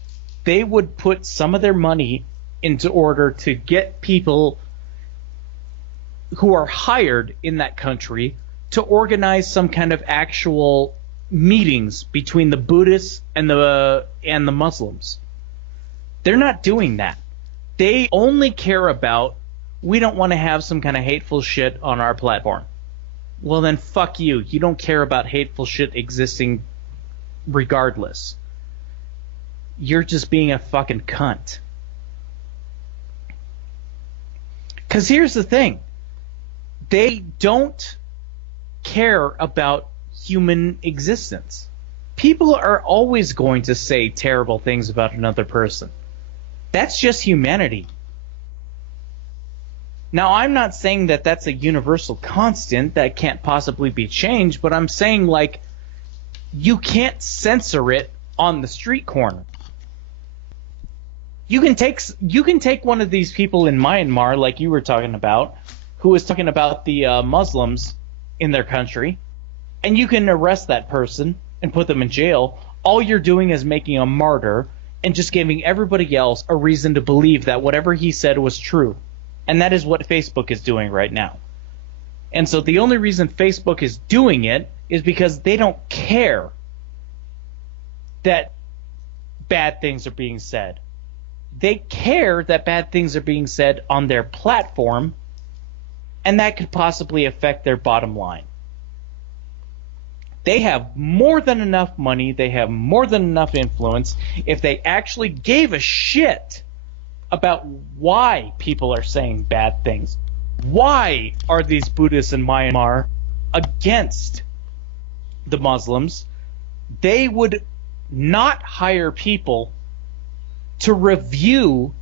they would put some of their money into order to get people who are hired in that country to organize some kind of actual meetings between the Buddhists and the Muslims. They're not doing that. They only care about, we don't want to have some kind of hateful shit on our platform. Well then fuck you. You don't care about hateful shit existing regardless. You're just being a fucking cunt. Because here's the thing. They don't care about human existence. People are always going to say terrible things about another person. That's just humanity. Now, I'm not saying that that's a universal constant that can't possibly be changed, but I'm saying, like, you can't censor it on the street corner. You can take one of these people in Myanmar, like you were talking about, who was talking about the Muslims in their country, and you can arrest that person and put them in jail. All you're doing is making a martyr and just giving everybody else a reason to believe that whatever he said was true. And that is what Facebook is doing right now. And so the only reason Facebook is doing it is because they don't care that bad things are being said. They care that bad things are being said on their platform, and that could possibly affect their bottom line. They have more than enough money. They have more than enough influence. If they actually gave a shit about why people are saying bad things, why are these Buddhists in Myanmar against the Muslims, they would not hire people to review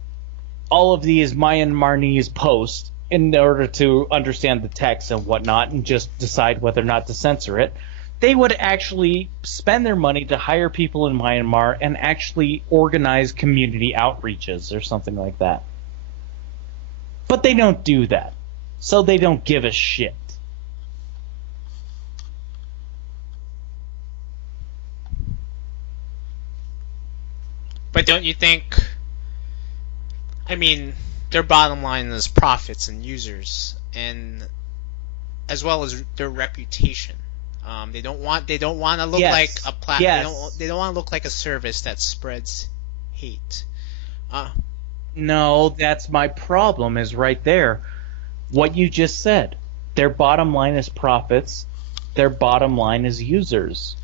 all of these Myanmarese posts in order to understand the text and whatnot and just decide whether or not to censor it. They would actually spend their money to hire people in Myanmar and actually organize community outreaches or something like that. But they don't do that. So they don't give a shit. But don't you think, I mean, their bottom line is profits and users, and as well as their reputation. They don't want to look Yes. like a Yes. They don't want to look like a service that spreads hate. No, that's my problem, is right there. What you just said. Their bottom line is profits. Their bottom line is users.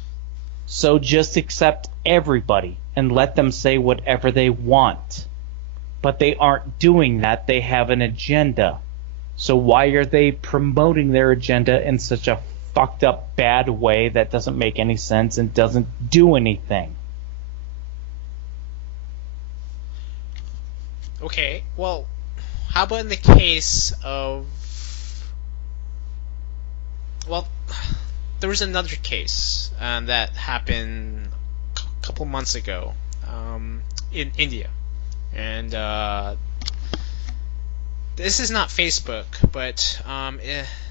So just accept everybody and let them say whatever they want. But they aren't doing that. They have an agenda. So why are they promoting their agenda in such a fucked up bad way that doesn't make any sense and doesn't do anything? Okay, well, how about in the case of, well, there was another case that happened a couple months ago in India, and this is not Facebook, but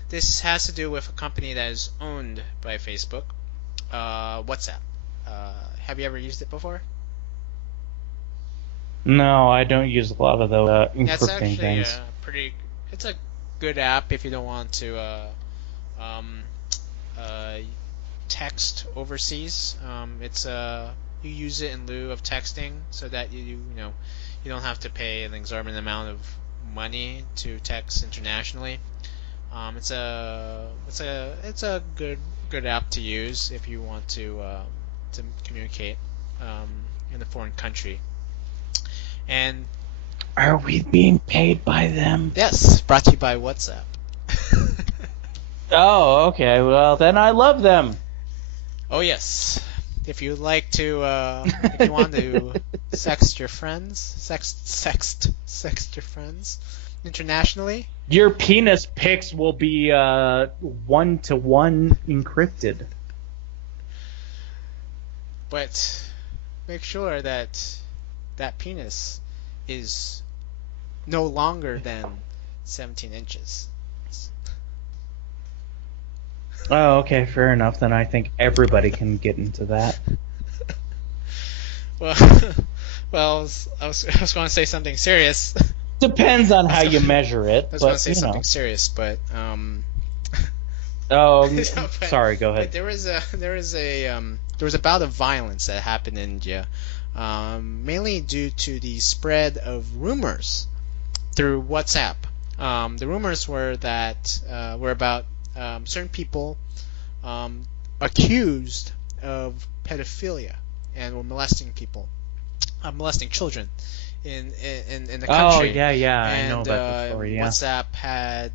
this has to do with a company that is owned by Facebook, WhatsApp. Have you ever used it before? No, I don't use a lot of those That's encrypting actually things. it's a good app if you don't want to text overseas. You use it in lieu of texting so that you don't have to pay an exorbitant amount of money to text internationally. It's a good app to use if you want to communicate in a foreign country. And Are we being paid by them? yes, brought to you by WhatsApp. Oh, okay. Well, then I love them. Oh yes, if you like to, if you want to sext your friends, sext your friends internationally. Your penis pics will be 1-to-1 encrypted. But make sure that that penis is no longer than 17 inches. Oh, okay, fair enough. Then I think everybody can get into that. Well, I was going to say something serious. Depends on how you measure it. I was going to But, say you know. something serious, but Oh, But- sorry. Go ahead. but there was a bout of violence that happened in India, mainly due to the spread of rumors through WhatsApp. The rumors were about certain people accused of pedophilia and were molesting molesting children in the Oh, country. yeah. I And know about the story. Yeah. WhatsApp had,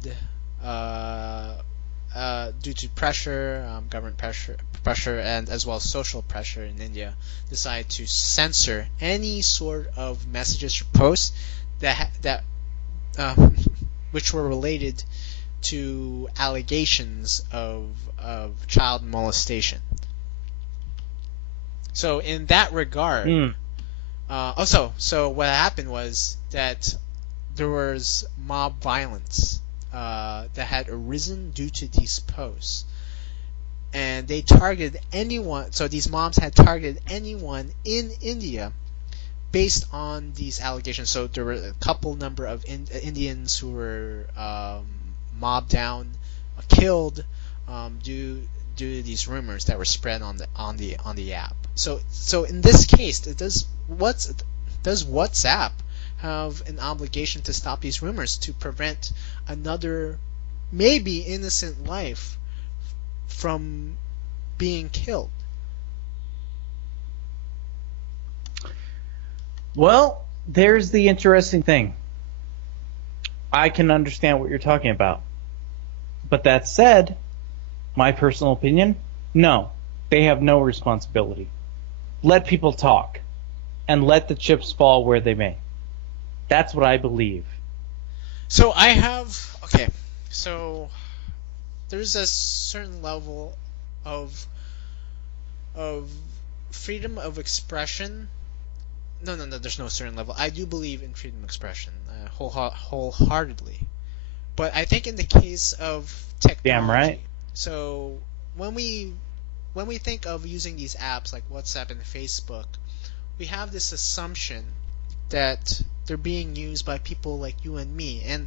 due to pressure, government pressure, and as well as social pressure in India, decided to censor any sort of messages or posts that which were related to allegations of child molestation. So in that regard, so what happened was that there was mob violence that had arisen due to these posts, and they targeted anyone. So these mobs had targeted anyone in India based on these allegations. So there were a couple number of Indians who were mobbed down, killed due to these rumors that were spread on the app. So in this case, does WhatsApp have an obligation to stop these rumors to prevent another maybe innocent life from being killed. Well, there's the interesting thing. I can understand what you're talking about. But that said, my personal opinion, no. They have no responsibility. Let people talk. And let the chips fall where they may. That's what I believe. So I have... Okay, so there's a certain level of freedom of expression. No, there's no certain level. I do believe in freedom of expression wholeheartedly. But I think in the case of technology... Damn right. So when we think of using these apps like WhatsApp and Facebook, we have this assumption that they're being used by people like you and me. And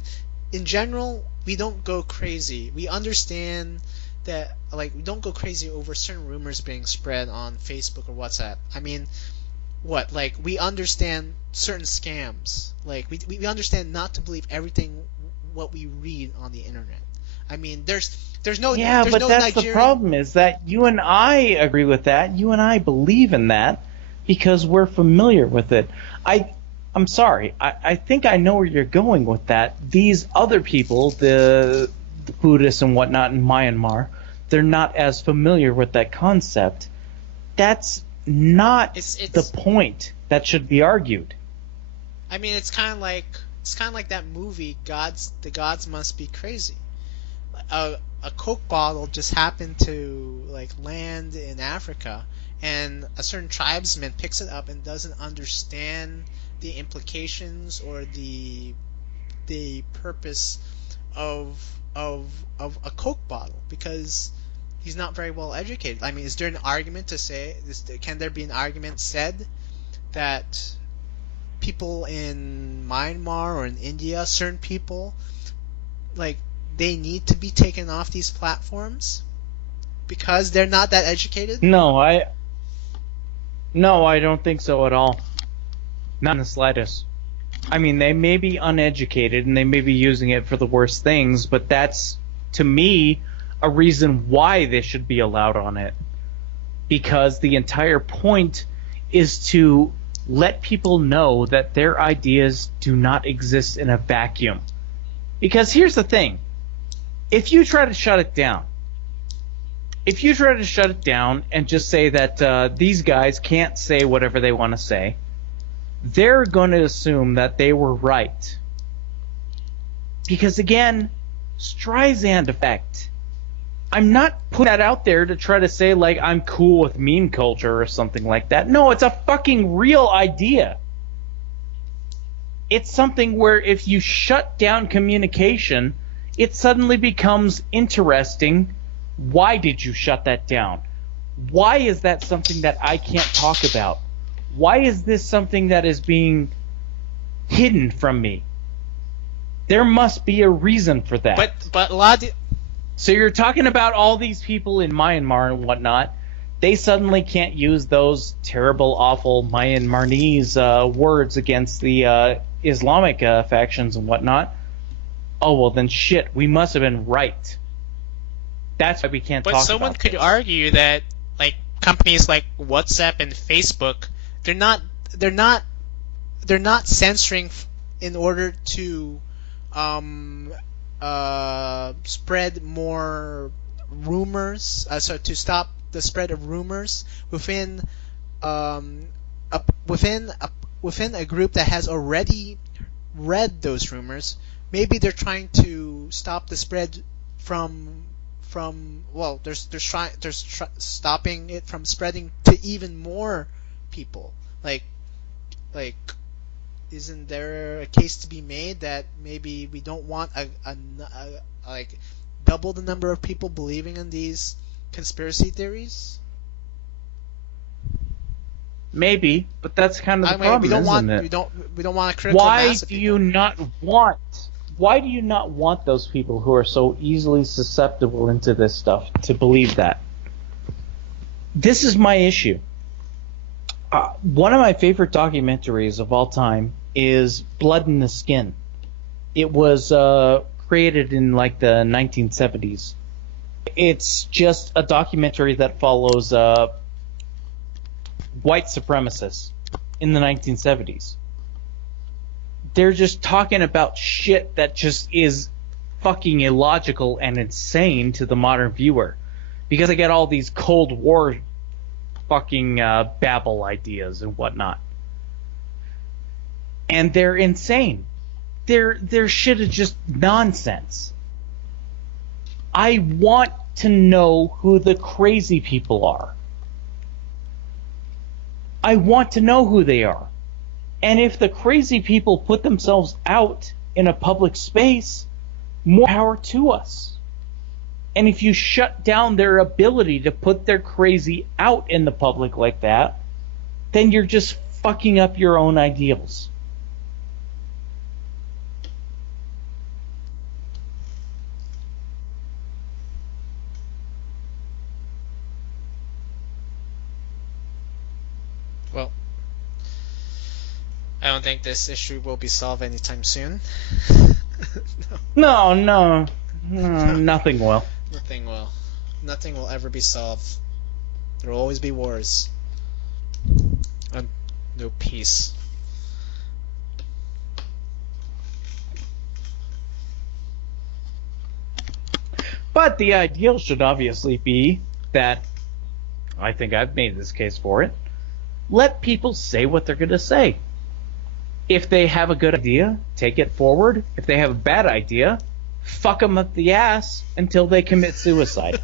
in general, we don't go crazy. We understand that, like, we don't go crazy over certain rumors being spread on Facebook or WhatsApp. I mean, what? Like, we understand certain scams. Like, we understand not to believe everything what we read on the internet. I mean, there's no but no that's Nigerian... the problem, is that you and I agree with that. You and I believe in that because we're familiar with it. I'm sorry. I think I know where you're going with that. These other people, the Buddhists and whatnot in Myanmar, they're not as familiar with that concept. That's not the point that should be argued. I mean, it's kind of like that movie, The Gods Must Be Crazy. A Coke bottle just happened to like land in Africa, and a certain tribesman picks it up and doesn't understand the implications or the purpose of a Coke bottle because he's not very well educated. I mean, is there an argument to say this? Can there be an argument said that people in Myanmar or in India, certain people, like, they need to be taken off these platforms because they're not that educated? No, I don't think so at all. Not in the slightest. I mean, they may be uneducated and they may be using it for the worst things, but that's, to me, a reason why they should be allowed on it. Because the entire point is to let people know that their ideas do not exist in a vacuum. Because here's the thing. If you try to shut it down and just say that these guys can't say whatever they want to say, they're going to assume that they were right. Because again, Streisand effect. I'm not putting that out there to try to say like I'm cool with meme culture or something like that. No, it's a fucking real idea. It's something where if you shut down communication, it suddenly becomes interesting. Why did you shut that down? Why is that something that I can't talk about? Why is this something that is being hidden from me? There must be a reason for that. But a lot of So you're talking about all these people in Myanmar and whatnot. They suddenly can't use those terrible, awful Myanmarese words against the Islamic factions and whatnot. Oh, well then shit, we must have been right. That's why we can't talk about But someone could this. argue that like companies like WhatsApp and Facebook, they're not censoring in order to spread more rumors, so to stop the spread of rumors within a group that has already read those rumors. Maybe they're trying to stop the spread from stopping it from spreading to even more people. Like, isn't there a case to be made that maybe we don't want a like double the number of people believing in these conspiracy theories? Maybe, but that's kind of the problem, we don't isn't want it? we don't want a critical mass of people. Why do you not want those people who are so easily susceptible into this stuff to believe that? This is my issue. One of my favorite documentaries of all time is Blood in the Skin. It was created in like the 1970s. It's just a documentary that follows white supremacists in the 1970s. They're just talking about shit that just is fucking illogical and insane to the modern viewer. Because I get all these Cold War fucking babble ideas and whatnot. And they're insane. Their shit is just nonsense. I want to know who the crazy people are. I want to know who they are. And if the crazy people put themselves out in a public space, more power to us. And if you shut down their ability to put their crazy out in the public like that, then you're just fucking up your own ideals. Well, I don't think this issue will be solved anytime soon. No, nothing will. Nothing will. Nothing will ever be solved. There will always be wars. And no peace. But the ideal should obviously be that, I think I've made this case for it, let people say what they're going to say. If they have a good idea, take it forward. If they have a bad idea, fuck them up the ass until they commit suicide.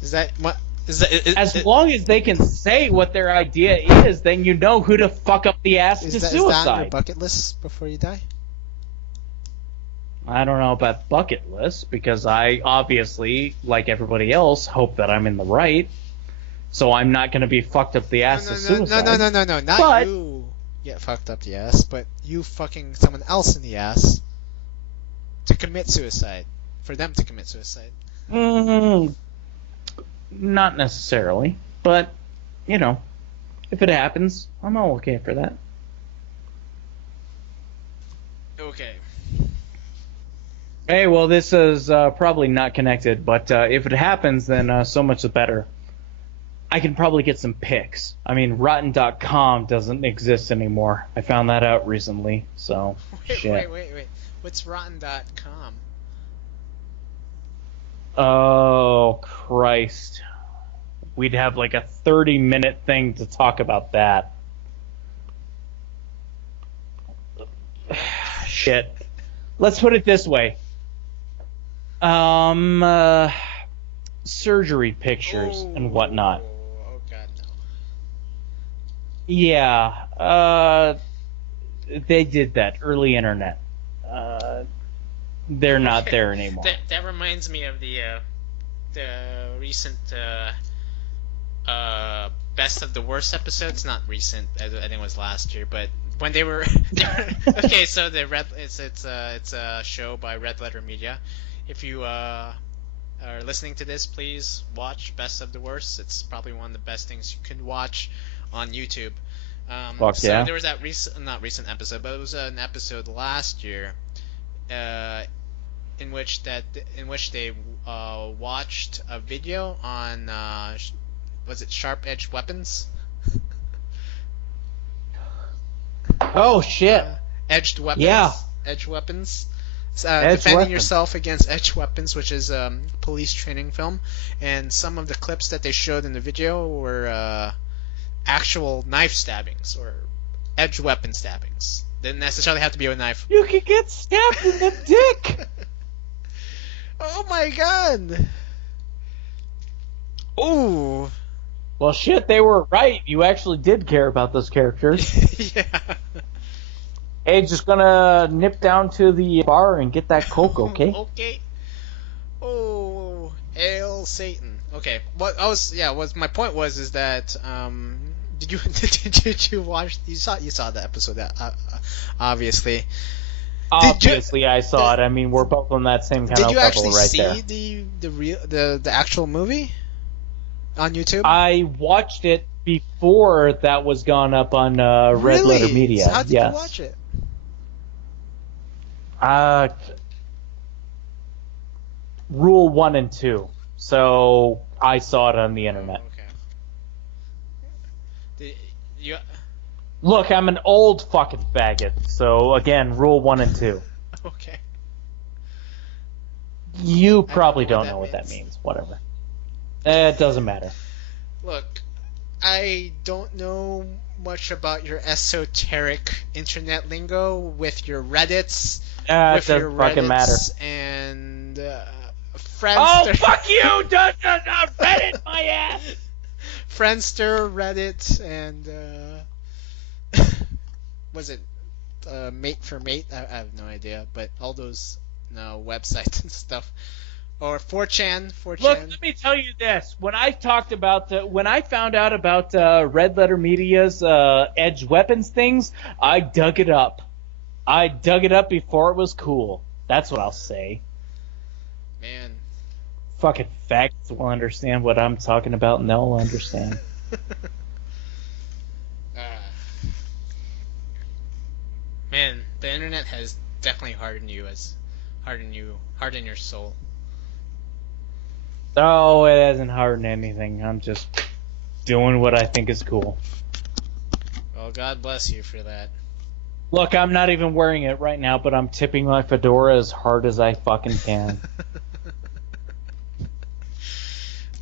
Is that what? As long as they can say what their idea is, then you know who to fuck up the ass to Is that suicide. on your bucket list before you die? I don't know about bucket list, because I obviously, like everybody else, hope that I'm in the right. So I'm not going to be fucked up the ass to suicide. No, not But you get fucked up the ass, but you fucking someone else in the ass to commit suicide. For them to commit suicide. Not necessarily, but, you know, if it happens, I'm all okay for that. Okay. Hey, well, this is probably not connected, but if it happens, then so much the better. I can probably get some pics. I mean, Rotten.com doesn't exist anymore. I found that out recently, so shit. Wait. What's Rotten.com? Oh, Christ. We'd have like a 30-minute thing to talk about that. Shit. Let's put it this way. Surgery pictures and whatnot. Oh, God, no. Yeah, they did that. Early internet. They're not there anymore. That reminds me of the recent best of the worst episodes. Not recent, I think it was last year, but when they were okay. So it's a show by Red Letter Media. If you are listening to this, please watch Best of the Worst. It's probably one of the best things you can watch on YouTube. Fuck so yeah. there was that not recent episode, but it was an episode last year, in which they watched a video on was it Sharp Edge Weapons? Oh shit. Edged weapons. Yeah. Edge weapons. Edge Defending weapons. yourself against edge weapons, which is a police training film, and some of the clips that they showed in the video were actual knife stabbings or edge weapon stabbings. Didn't necessarily have to be a knife. You could get stabbed in the dick. Oh my god. Ooh. Well, shit, they were right. You actually did care about those characters. Yeah. Hey, just gonna nip down to the bar and get that Coke, okay? Okay. Oh, hail Satan. Okay. What my point was is that did you watch? You saw the episode that obviously. Obviously, I saw it. I mean, we're both on that same kind Did of you level actually right see there. the actual movie on YouTube? I watched it before that was gone up on Red Really? Letter Media. So how did Yes. you watch it? Rule 1 and 2. So I saw it on the internet. Okay. You Look, I'm an old fucking faggot. So again, rule 1 and 2. okay? You probably know don't what know what that that means. means. Whatever. It doesn't matter. Look, I don't know much about your esoteric internet lingo with your Reddits, It with your doesn't fucking matter. Reddits and Friendster. Oh, fuck you! Don't Reddit my ass! Friendster, Reddit, and was it Mate for Mate? I have no idea, but all those websites and stuff. Or 4chan. Look, let me tell you this. When I found out about Red Letter Media's Edge Weapons things, I dug it up. I dug it up before it was cool. That's what I'll say. Man. Fucking facts will understand what I'm talking about, and they'll understand. Man, the internet has definitely hardened your soul. Oh, it hasn't hardened anything. I'm just doing what I think is cool. Well, God bless you for that. Look, I'm not even wearing it right now, but I'm tipping my fedora as hard as I fucking can.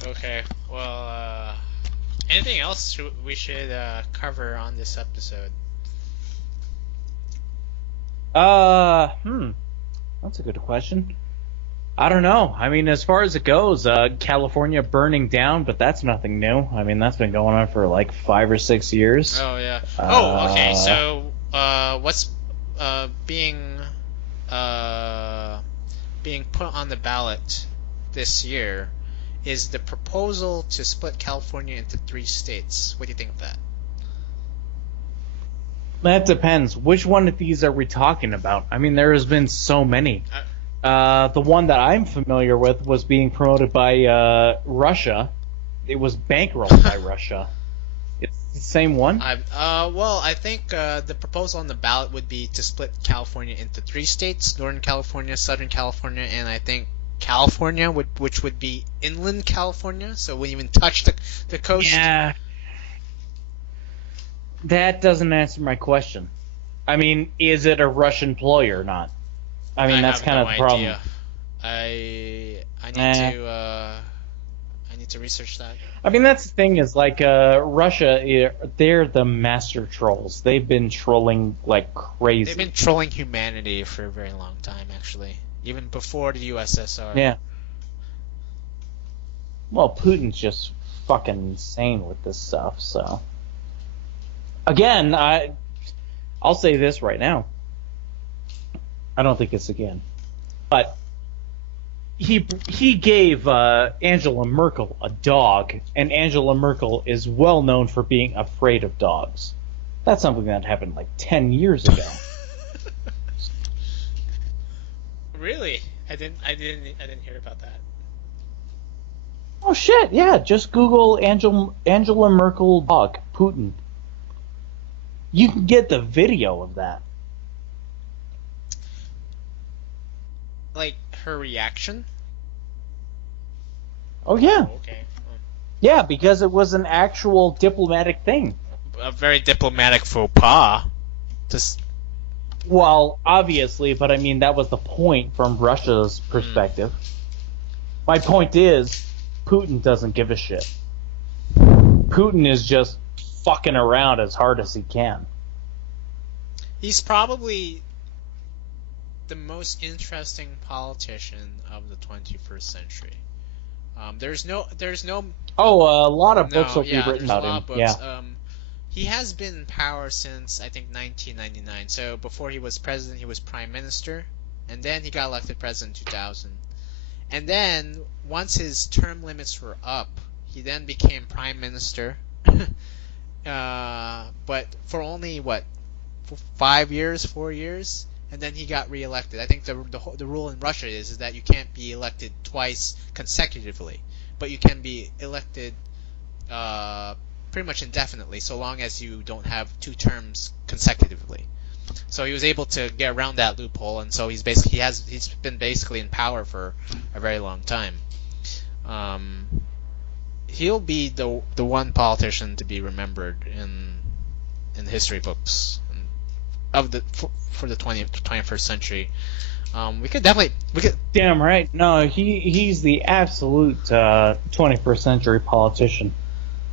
Okay, well, anything else we should cover on this episode? That's a good question. I don't know. I mean, as far as it goes, California burning down, but that's nothing new. I mean, that's been going on for like 5 or 6 years. Oh, yeah. Okay, so, what's being put on the ballot this year is the proposal to split California into 3 states. What do you think of that? That depends. Which one of these are we talking about? I mean, there has been so many. The one that I'm familiar with was being promoted by Russia. It was bankrolled by Russia. It's the same one? Well, I think the proposal on the ballot would be to split California into 3 states: Northern California, Southern California, and I think California, which would be inland California, so it wouldn't even touch the coast. Yeah. That doesn't answer my question. I mean, is it a Russian ploy or not? I mean, that's kind of the problem. I need to research that. I mean, that's the thing is, like, Russia, they're the master trolls. They've been trolling like crazy. They've been trolling humanity for a very long time, actually. Even before the USSR. Yeah. Well, Putin's just fucking insane with this stuff, so... Again, I'll say this right now. I don't think it's again. But he gave Angela Merkel a dog, and Angela Merkel is well known for being afraid of dogs. That's something that happened like 10 years ago. Really? I didn't hear about that. Oh shit, yeah, just Google Angela Merkel dog, Putin. You can get the video of that. Like, her reaction? Oh, yeah. Oh, okay. Yeah, because it was an actual diplomatic thing. A very diplomatic faux pas. Just... Well, obviously, but I mean, that was the point from Russia's perspective. My point is, Putin doesn't give a shit. Putin is just fucking around as hard as he can. He's probably the most interesting politician of the 21st century. There's no. Oh, a lot of books will be written there's about a lot him. of books. Yeah. He has been in power since I think 1999. So before he was president, he was prime minister, and then he got elected president in 2000. And then once his term limits were up, he then became prime minister. But for only 4 years, and then he got reelected. I think the rule in Russia is that you can't be elected twice consecutively, but you can be elected pretty much indefinitely, so long as you don't have 2 terms consecutively. So he was able to get around that loophole, and so he's been basically in power for a very long time. He'll be the one politician to be remembered in history books for the 21st century. We could. Damn right. No, he's the absolute 21st century politician.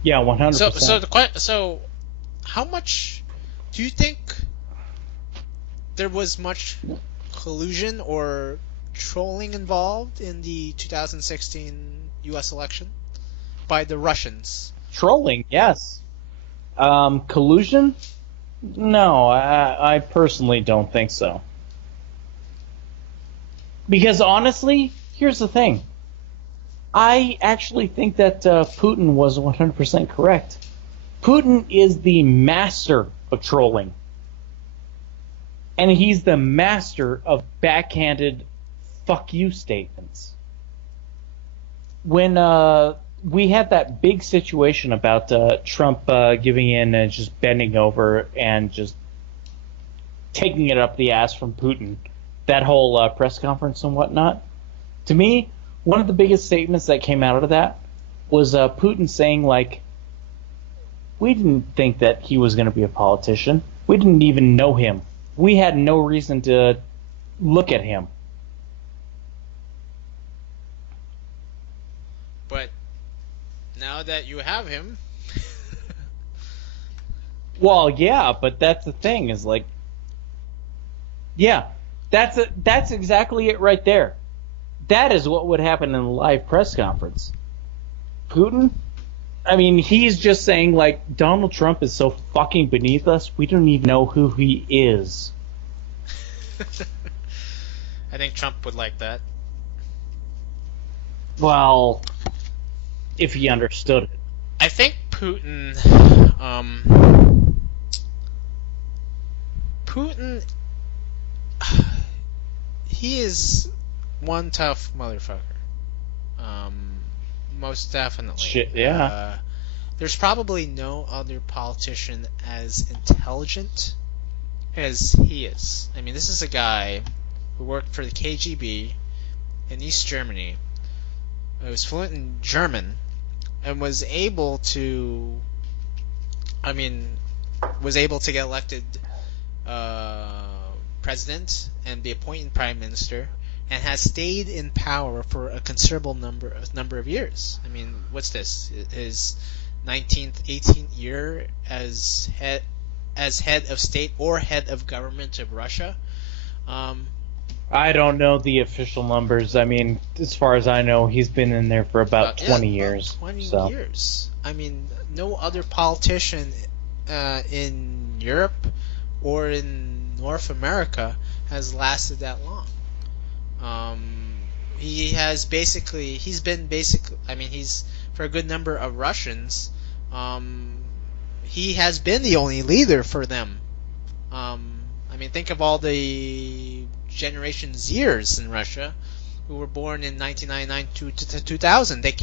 Yeah, 100%. So how much do you think there was much collusion or trolling involved in the 2016 U.S. election by the Russians? Trolling, yes. Collusion? No, I personally don't think so. Because honestly, here's the thing. I actually think that Putin was 100% correct. Putin is the master of trolling. And he's the master of backhanded fuck you statements. When we had that big situation about Trump giving in and just bending over and just taking it up the ass from Putin, that whole press conference and whatnot, to me, one of the biggest statements that came out of that was Putin saying, like, we didn't think that he was going to be a politician. We didn't even know him. We had no reason to look at him. But now that you have him... Well, yeah, but that's the thing, is like... Yeah, that's exactly it right there. That is what would happen in a live press conference. Putin? I mean, he's just saying, like, Donald Trump is so fucking beneath us, we don't even know who he is. I think Trump would like that. Well, if he understood it. I think Putin, he is one tough motherfucker. Most definitely. Shit, yeah. There's probably no other politician as intelligent as he is. I mean, this is a guy who worked for the KGB in East Germany, who was fluent in German, and was able to get elected president and be appointed prime minister, and has stayed in power for a considerable number of years. I mean, what's this? His 19th, 18th year as head of state or head of government of Russia. I don't know the official numbers. I mean, as far as I know, he's been in there for about 20 years. 20 years. I mean, no other politician in Europe or in North America has lasted that long. He's for a good number of Russians, he has been the only leader for them. I mean, think of all the Generation Zers in Russia who were born in 1999 to 2000. They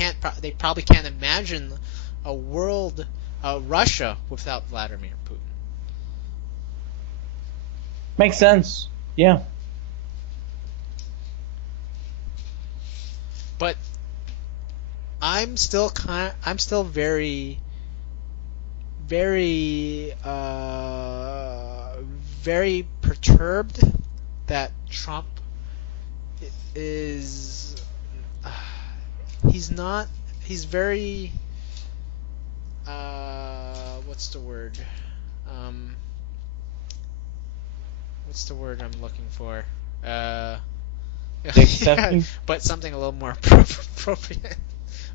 probably can't imagine a world, Russia without Vladimir Putin. Makes sense. Yeah. But I'm still very, very, very perturbed that Trump is. He's very. What's the word? What's the word I'm looking for? Accepting? But something a little more appropriate.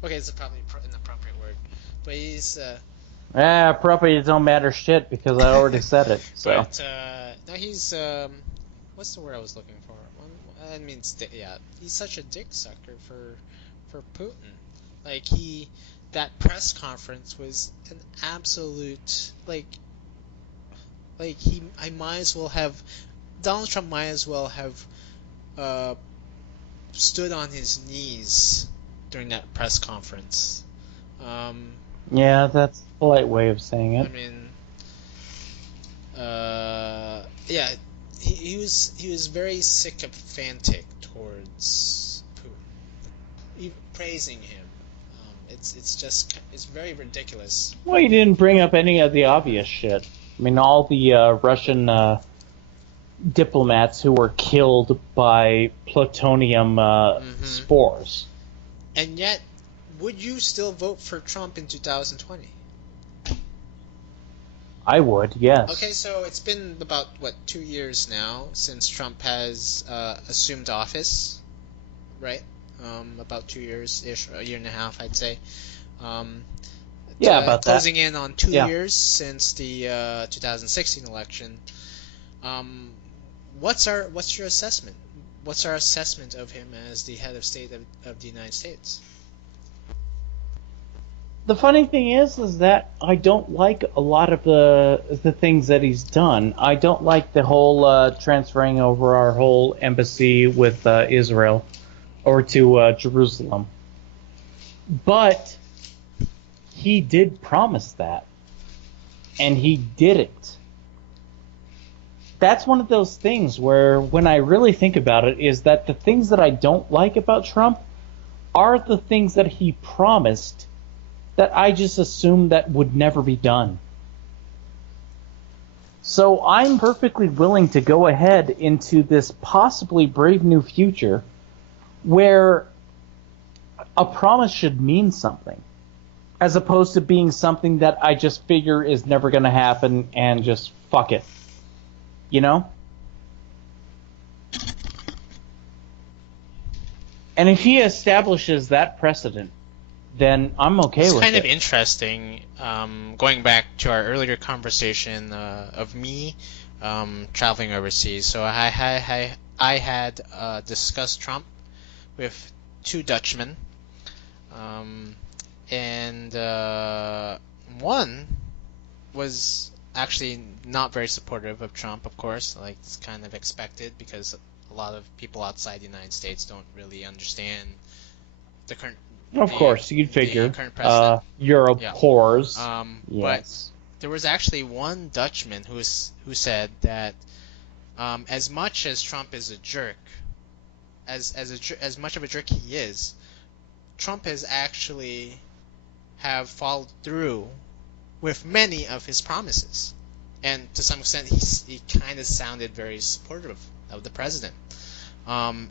Okay, it's probably an appropriate word. But he's... appropriate don't matter shit because I already said it. So. But, no, he's... what's the word I was looking for? I mean, yeah, he's such a dick sucker for Putin. Like, that press conference was an absolute, Donald Trump might as well have stood on his knees during that press conference. Yeah, that's a polite way of saying it. I mean, yeah, he was very sycophantic towards Putin, praising him. It's very ridiculous. Well, you didn't bring up any of the obvious shit. I mean, all the Russian diplomats who were killed by plutonium spores. And yet, would you still vote for Trump in 2020? I would, yes. Okay, so it's been about, 2 years now since Trump has assumed office, right? About 2 years-ish, a year and a half, I'd say. Yeah, about that. Closing in on 2 Yeah. years since the 2016 election. What's your assessment? What's our assessment of him as the head of state of the United States? The funny thing is that I don't like a lot of the things that he's done. I don't like the whole transferring over our whole embassy with Israel or to Jerusalem. But he did promise that, and he did it. That's one of those things where, when I really think about it, is that the things that I don't like about Trump are the things that he promised that I just assumed that would never be done. So I'm perfectly willing to go ahead into this possibly brave new future where a promise should mean something, as opposed to being something that I just figure is never going to happen and just fuck it. You know? And if he establishes that precedent, then I'm okay with it. It's kind of interesting, going back to our earlier conversation of me traveling overseas. So I had discussed Trump with two Dutchmen, and one was actually not very supportive of Trump, of course, like it's kind of expected because a lot of people outside the United States don't really understand the current. Of course, you'd figure. Current president. Europe whores. Yes. Yes. But there was actually one Dutchman who said that as much as Trump is a jerk, as much of a jerk he is, Trump has actually have followed through with many of his promises, and to some extent he kind of sounded very supportive of the president. And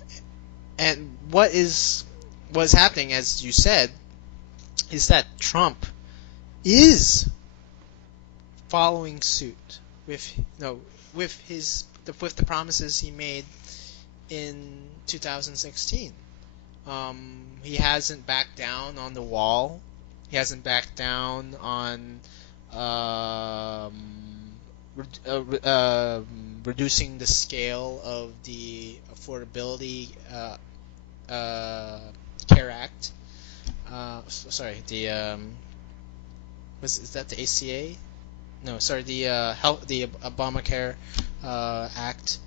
what's happening, as you said, is that Trump is following suit with the promises he made in 2016. He hasn't backed down on the wall. He hasn't backed down on reducing the scale of the affordability Care Act. Is that the ACA? No, sorry, the Obamacare Act.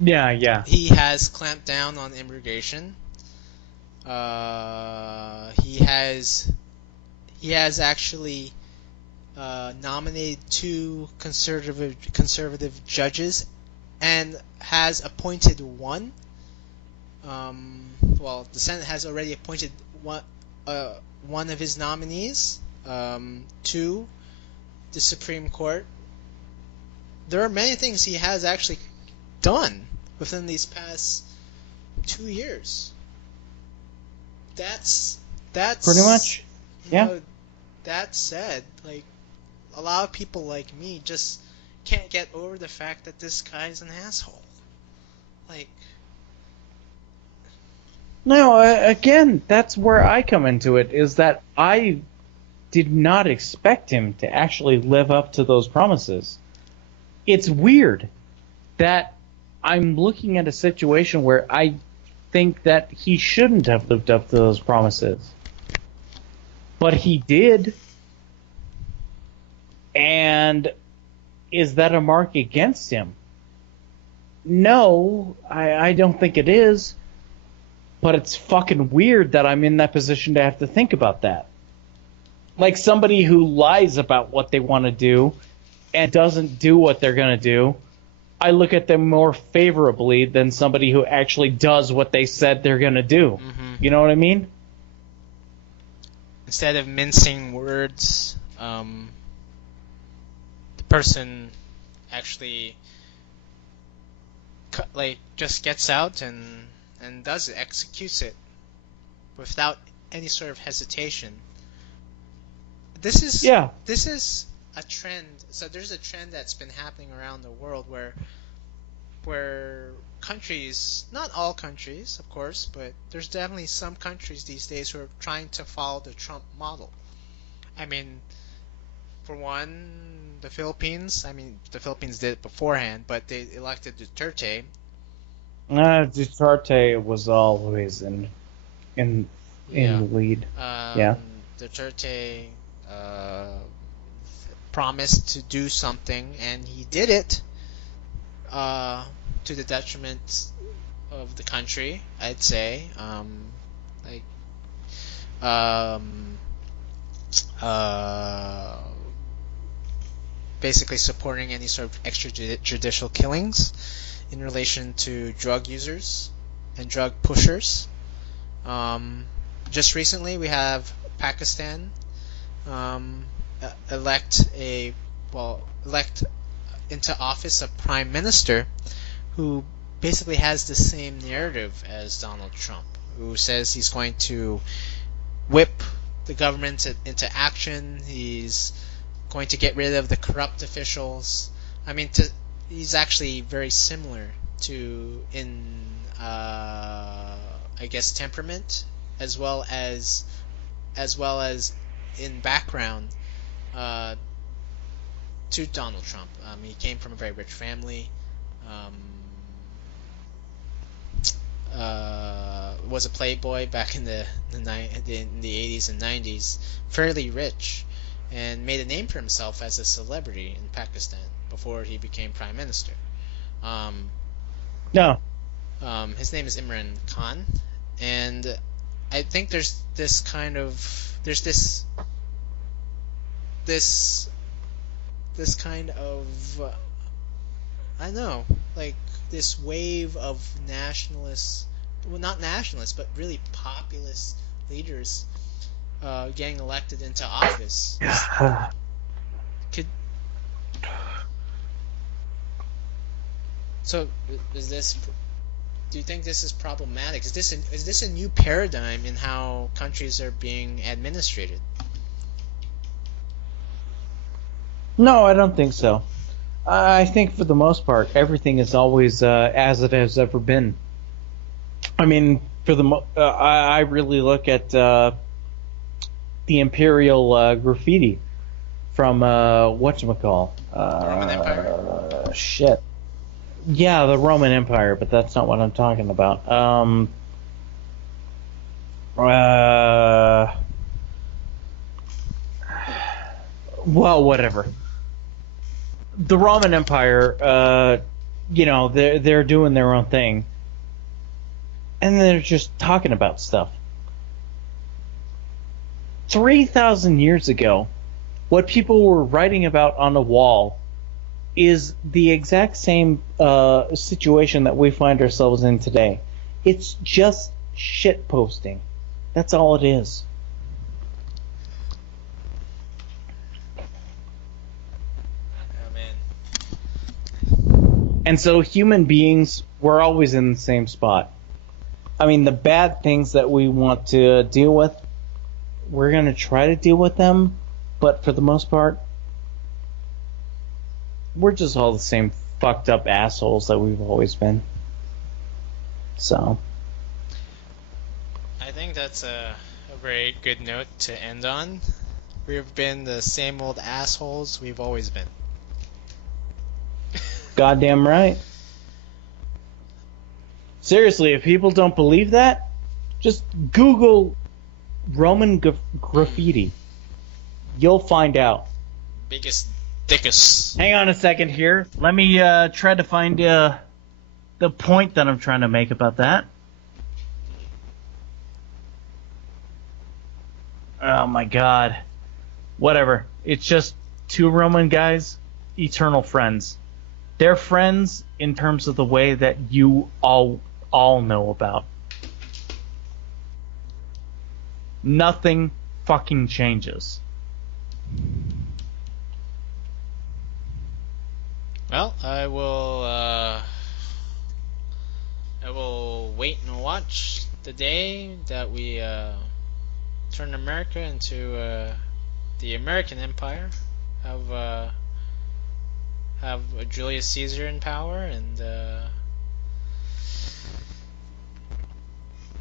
Yeah. He has clamped down on immigration. He has actually nominated two conservative judges and has appointed one. Well, the Senate has already appointed one of his nominees to the Supreme Court. There are many things he has actually done within these past 2 years. That's pretty much. Yeah. That said, like, a lot of people like me just can't get over the fact that this guy's an asshole. Like, no, again, that's where I come into it, is that I did not expect him to actually live up to those promises. It's weird that I'm looking at a situation where I think that he shouldn't have lived up to those promises. But he did. And is that a mark against him? No, I don't think it is. But it's fucking weird that I'm in that position to have to think about that. Like somebody who lies about what they want to do and doesn't do what they're going to do, I look at them more favorably than somebody who actually does what they said they're going to do. Mm-hmm. You know what I mean? Instead of mincing words, the person actually just gets out and does it, executes it without any sort of hesitation. This is a trend. So there's a trend that's been happening around the world where countries, not all countries, of course, but there's definitely some countries these days who are trying to follow the Trump model. I mean, for one, the Philippines. I mean, the Philippines did it beforehand, but they elected Duterte. Duterte was always in the lead. Duterte promised to do something, and he did it to the detriment of the country, I'd say. Basically supporting any sort of extrajudicial killings in relation to drug users and drug pushers. Just recently, we have Pakistan elect into office a prime minister who basically has the same narrative as Donald Trump, who says he's going to whip the government into action. He's going to get rid of the corrupt officials. I mean, he's actually very similar to I guess temperament as well as in background to Donald Trump. He came from a very rich family. Was a playboy back in the 80s and 90s, fairly rich, and made a name for himself as a celebrity in Pakistan before he became prime minister. His name is Imran Khan, and I think there's this kind of I don't know, like this wave of nationalists, well, not nationalists, but really populist leaders getting elected into office. So do you think this is problematic? Is this a new paradigm in how countries are being administrated? No, I don't think so. I think for the most part, everything is always as it has ever been. I mean, I really look at the imperial graffiti from whatchamacall. Roman Empire? Shit. Yeah, the Roman Empire, but that's not what I'm talking about. Well, whatever. The Roman Empire, they're doing their own thing, and they're just talking about stuff. 3,000 years ago, what people were writing about on a wall is the exact same situation that we find ourselves in today. It's just shit posting. That's all it is. Oh, man. And so human beings, we're always in the same spot. I mean, the bad things that we want to deal with, we're going to try to deal with them, but for the most part, we're just all the same fucked up assholes that we've always been. So I think that's a very good note to end on. We've been the same old assholes we've always been. Goddamn right. Seriously, if people don't believe that, just Google Roman graffiti. You'll find out. Biggest dickus. Hang on a second here. Let me try to find the point that I'm trying to make about that. Oh my god. Whatever. It's just two Roman guys eternal friends. They're friends in terms of the way that you all know about. Nothing fucking changes. Well, I will wait and watch the day that we turn America into the American Empire. Have Julius Caesar in power and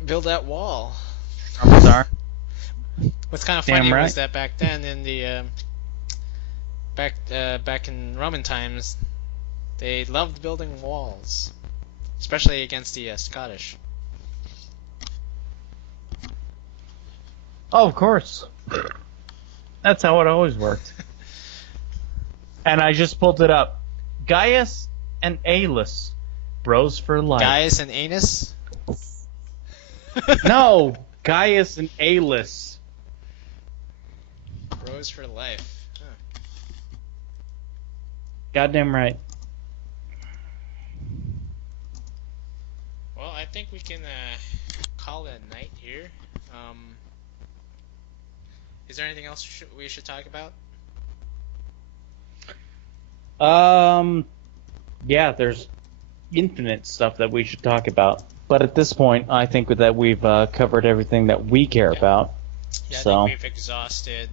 build that wall. I'm sorry. What's kind of Damn funny right. was that back then in the back in Roman times, they loved building walls, especially against the Scottish. Oh, of course. That's how it always worked. And I just pulled it up. Gaius and Aulus, bros for life. Gaius and Anus. No, Gaius and Aulus. Bros for life. Huh. Goddamn right. Well, I think we can call it a night here. Is there anything else we should talk about? Yeah, there's infinite stuff that we should talk about. But at this point, I think that we've covered everything that we care about. Yeah, So. I think we've exhausted.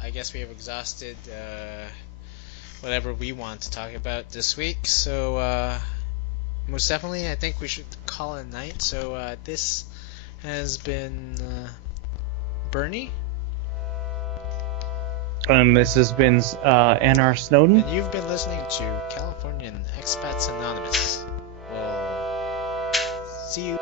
I guess we have exhausted whatever we want to talk about this week. So most definitely, I think we should call it a night. So this has been Bernie. This has been N.R. Snowden. And you've been listening to Californian Expats Anonymous. We'll see you.